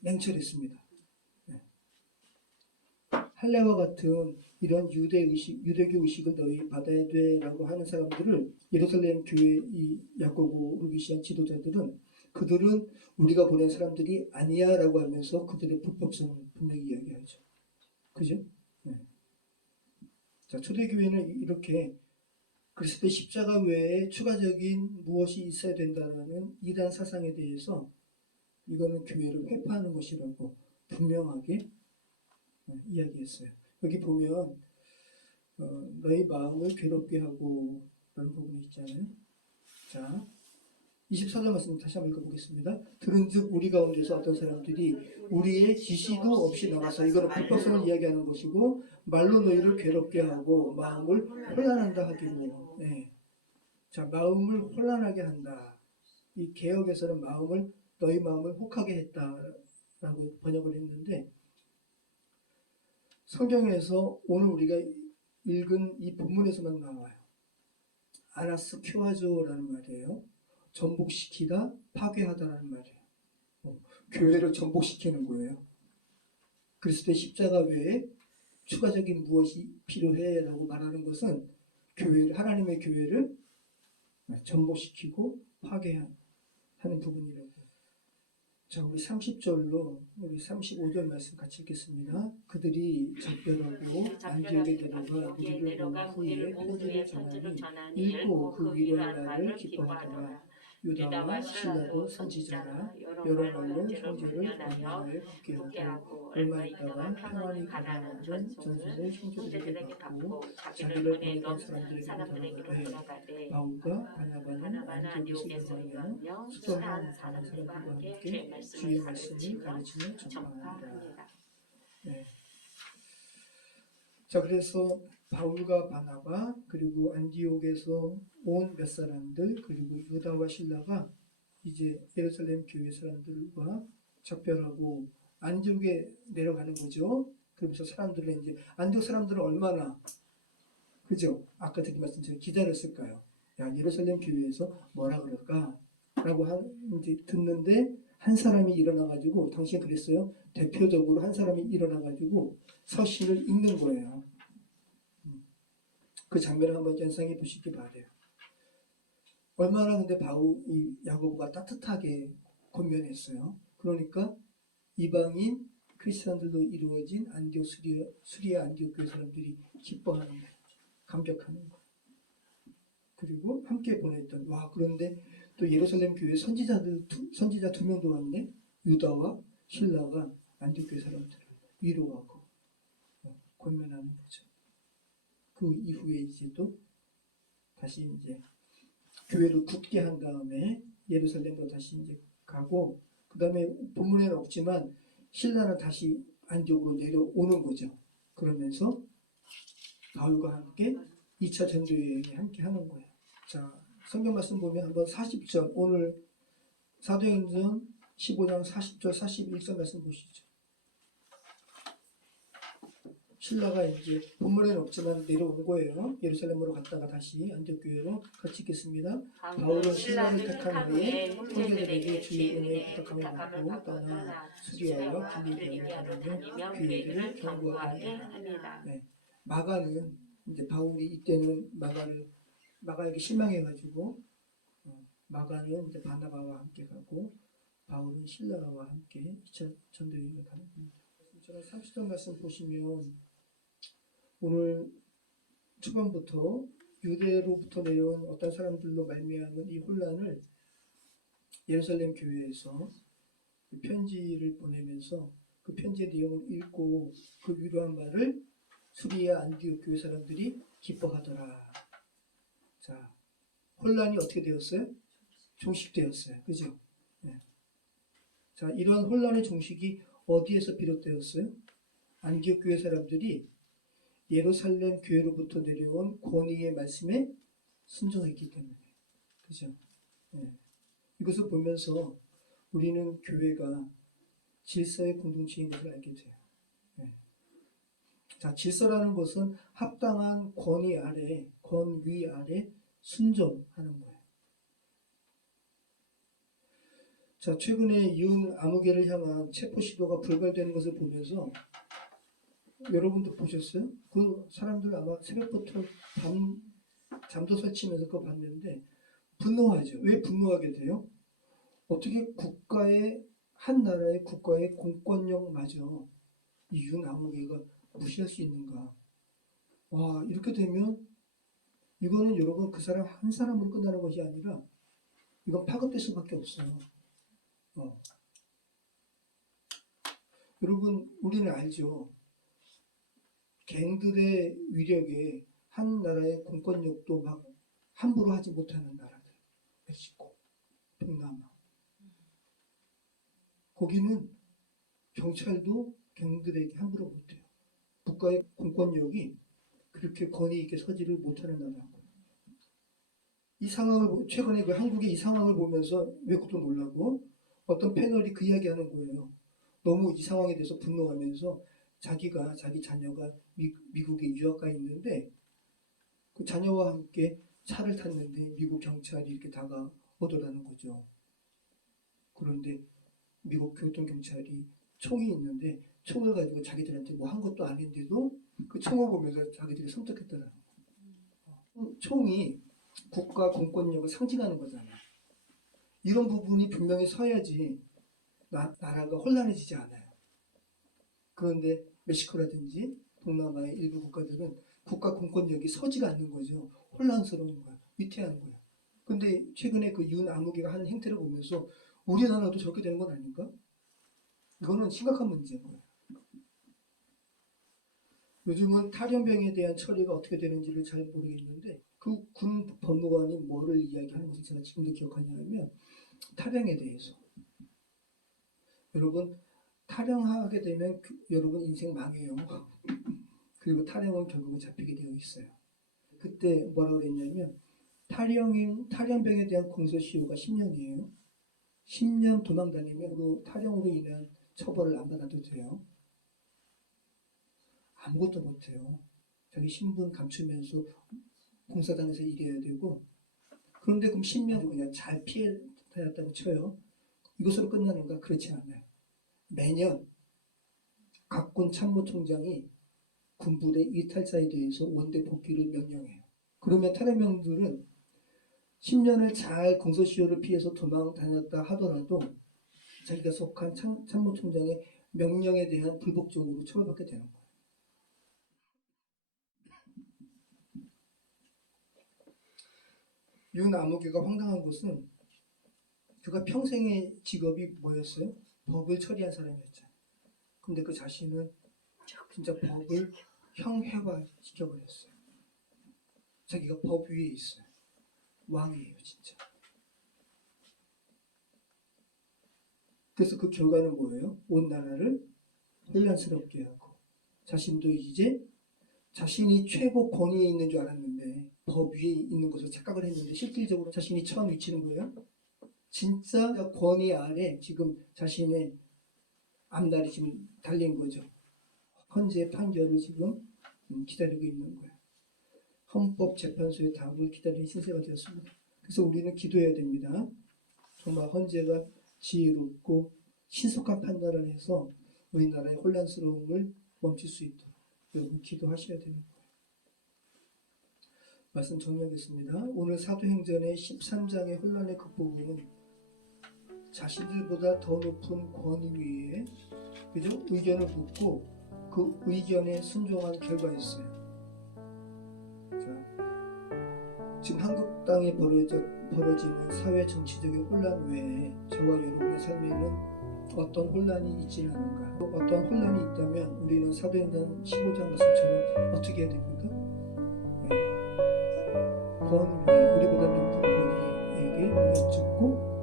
냉철했습니다. 네. 할례와 같은 이런 유대교 의식을 너희 받아야 돼라고 하는 사람들을 예루살렘 교회 이 야고보를 위시한 지도자들은 그들은 우리가 보낸 사람들이 아니야라고 하면서 그들의 불법성을 분명히 이야기하죠. 그죠? 네. 자, 초대교회는 이렇게 그리스도의 십자가 외에 추가적인 무엇이 있어야 된다는 이단 사상에 대해서 이거는 교회를 회파하는 것이라고 분명하게 이야기했어요. 여기 보면 너희 마음을 괴롭게 하고 라는 부분이 있잖아요. 자, 24절 말씀 다시 한번 읽어보겠습니다. 들은즉 우리 가운데서 어떤 사람들이 우리의 지시도 없이 나가서, 이거는 불법성을 이야기하는 것이고, 말로 너희를 괴롭게 하고 마음을 혼란한다 하기로. 네. 자, 마음을 혼란하게 한다. 이 개역에서는 너희 마음을 혹하게 했다라고 번역을 했는데, 성경에서 오늘 우리가 읽은 이 본문에서만 나와요. 아나스 큐아조라는 말이에요. 전복시키다, 파괴하다라는 말이에요. 교회를 전복시키는 거예요. 그리스도의 십자가 외에 추가적인 무엇이 필요해 라고 말하는 것은 하나님의 교회를 전복시키고 파괴하는 부분이라고. 자, 우리 30절로 우리 35절 말씀 같이 읽겠습니다. 그들이 작별하고 안디옥에 내려가 우리를 본 후에 편지를 전하니 읽고 그 위로할 날을 기뻐하더라. 유다와 신라도 선지자라 여러 말로 형제를 권면하여 굳게 하고 얼마 있다가 평안히 가라는 전서를 형제들에게 받고 자기를 보내던 사람들에게 돌아가되 바울과 바나바는 안디옥에서 일하며 수도나 사는 사람들과 함께 주의 말씀을 가르치며 전파합니다. 네. 자, 그래서 바울과 바나바 그리고 안디옥에서 온 몇 사람들 그리고 유다와 신라가 이제 예루살렘 교회 사람들과 작별하고 안디옥에 내려가는 거죠. 그러면서 사람들은 이제 안디옥 사람들은 얼마나 그죠? 아까 드린 말씀처럼 기다렸을까요? 야, 예루살렘 교회에서 뭐라 그럴까? 라고 이제 듣는데 한 사람이 일어나가지고, 당시에 그랬어요. 대표적으로 한 사람이 일어나가지고 서신을 읽는 거예요. 그 장면을 한번 연상해 보시기 바래요. 얼마나 근데 야고보가 따뜻하게 권면했어요. 그러니까 이방인 크리스천들로 이루어진 안디옥 수리아 안디옥 교회 사람들이 기뻐하는 거예요. 감격하는 거예요. 그리고 함께 보냈던 그런데 또 예루살렘 교회 선지자 2명도 왔네. 유다와 신라가 안디옥 교회 사람들을 위로하고 권면하는 거죠. 그 이후에 이제 또 다시 이제 교회를 굳게 한 다음에 예루살렘으로 다시 이제 가고, 그 다음에 본문에는 없지만 신라는 다시 안디옥으로 내려오는 거죠. 그러면서 바울과 함께 2차 전도 여행에 함께 하는 거예요. 자, 성경 말씀 보면 한번 40절, 오늘 사도행전 15장 40절 41절 말씀 보시죠. 신라가 이제 본문에는 없지만 내려온 거예요. 예루살렘으로 갔다가 다시 안디옥 교회로 같이 읽겠습니다. 바울은 신라를 택한 후에 형제들에게 주의 은혜에 부탁함을 받고 떠나 수리아와 갈릴리아를 다니며 교회를 경고하게 합니다. 네. 마가는 이제 바울이 이때는 마가에게 실망해가지고 마가는 이제 바나바와 함께 가고 바울은 신라와 함께 2차 전도 여행을 가는 겁니다. 30절 말씀 보시면 오늘 초반부터 유대로부터 내려온 어떤 사람들로 말미암은 이 혼란을 예루살렘 교회에서 편지를 보내면서 그 편지의 내용을 읽고 그 위로한 말을 수리아 안디옥 교회 사람들이 기뻐하더라. 자, 혼란이 어떻게 되었어요? 종식되었어요. 그죠? 네. 자, 이런 혼란의 종식이 어디에서 비롯되었어요? 안디옥 교회 사람들이 예루살렘 교회로부터 내려온 권위의 말씀에 순종했기 때문에. 그죠? 네. 이것을 보면서 우리는 교회가 질서의 공동체인 것을 알게 돼요. 네. 자, 질서라는 것은 합당한 권위 아래 순종하는 거예요. 자, 최근에 윤 아무개를 향한 체포 시도가 불발되는 것을 보면서 여러분도 보셨어요? 그 사람들 아마 새벽부터 잠도 설치면서 그거 봤는데 분노하죠. 왜 분노하게 돼요? 어떻게 한 나라의 국가의 공권력마저 이 윤 아무개가 무시할 수 있는가? 와, 이렇게 되면 이거는 여러분 그 사람 한 사람으로 끝나는 것이 아니라 이건 파급될 수밖에 없어요. 여러분 우리는 알죠. 갱들의 위력에 한 나라의 공권력도 막 함부로 하지 못하는 나라들. 멕시코, 동남아. 거기는 경찰도 갱들에게 함부로 못해요. 국가의 공권력이 그렇게 권위 있게 서지를 못하는 나라고. 이 상황을 최근에 그 한국의 이 상황을 보면서 외국도 놀라고 어떤 패널이 그 이야기하는 거예요. 너무 이 상황에 대해서 분노하면서 자기 자녀가 미국에 유학가 있는데 그 자녀와 함께 차를 탔는데 미국 경찰이 이렇게 다가오더라는 거죠. 그런데 미국 교통경찰이 총이 있는데 총을 가지고 자기들한테 뭐 한 것도 아닌데도 그 총을 보면서 자기들이 섬뜩했더라는 거예요. 총이 국가 공권력을 상징하는 거잖아. 이런 부분이 분명히 서야지 나라가 혼란해지지 않아요. 그런데 멕시코라든지 동남아의 일부 국가들은 국가 공권력이 서지가 않는 거죠. 혼란스러운 거야. 위태한 거야. 근데 최근에 그 윤 아무개가 하는 행태를 보면서 우리나라도 저렇게 되는 건 아닌가? 이거는 심각한 문제인 거예요. 요즘은 탈영병에 대한 처리가 어떻게 되는지를 잘 모르겠는데 그 군 법무관이 뭐를 이야기하는 것을 제가 지금도 기억하냐면 탈영에 대해서 여러분 탈영하게 되면 여러분 인생 망해요. 그리고 탈영은 결국은 잡히게 되어 있어요. 그때 뭐라고 그랬냐면 탈영병에 대한 공소시효가 10년이에요. 10년 도망 다니면 탈영으로 인한 처벌을 안 받아도 돼요. 아무것도 못해요. 자기 신분 감추면서 공사장에서 일해야 되고 그런데 그럼 10년 그냥 잘 피해 다녔다고 쳐요. 이것으로 끝나는가? 그렇지 않아요. 매년 각군 참모총장이 군부대 이탈자에 대해서 원대 복귀를 명령해요. 그러면 탈영병들은 10년을 잘 공소시효를 피해서 도망 다녔다 하더라도 자기가 속한 참모총장의 명령에 대한 불복종으로 처벌받게 되는 거예요. 윤 아무개가 황당한 것은 그가 평생의 직업이 뭐였어요? 법을 처리한 사람이었잖아요. 근데 그 자신은 진짜 법을 형해화시켜버렸어요. 자기가 법 위에 있어요. 왕이에요, 진짜. 그래서 그 결과는 뭐예요? 온 나라를 혼란스럽게 하고 자신도 이제 자신이 최고 권위에 있는 줄 알았는데 법 위에 있는 것을 착각을 했는데 실질적으로 자신이 처한 위치는 뭐예요? 진짜 권위 아래 지금 자신의 앞날이 지금 달린 거죠. 헌재의 판결을 지금 기다리고 있는 거예요. 헌법재판소의 답을 기다리는 신세가 되었습니다. 그래서 우리는 기도해야 됩니다. 정말 헌재가 지혜롭고 신속한 판단을 해서 우리나라의 혼란스러움을 멈출 수 있도록 여러분 기도하셔야 되는 거예요. 말씀 정리하겠습니다. 오늘 사도행전의 13장의 혼란의 극복은 자신들보다 더 높은 권위 위에 그죠? 의견을 묻고 그 의견에 순종한 결과였어요. 자, 지금 한국 땅에 벌어지는 사회 정치적인 혼란 외에 저와 여러분의 삶에는 어떤 혼란이 있지는 않은가? 어떤 혼란이 있다면 우리는 사도행전 15장 말씀처럼 어떻게 해야 됩니까? 권위, 우리보다 높은 권위에게 여쭙고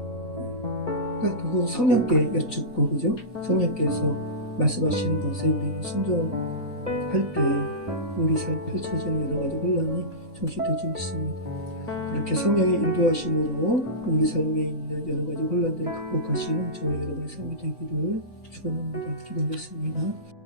그거 성령께 여쭙고 그죠? 성령께서 말씀하시는 것에 우리는 순종할 때 우리 삶 펼쳐지는 여러 가지 혼란이 정식될 수 있습니다. 그렇게 성령의 인도하심으로 우리 삶에 있는 여러 가지 혼란들을 극복하시는 저와 여러분의 삶이 되기를 축원합니다. 기도하겠습니다.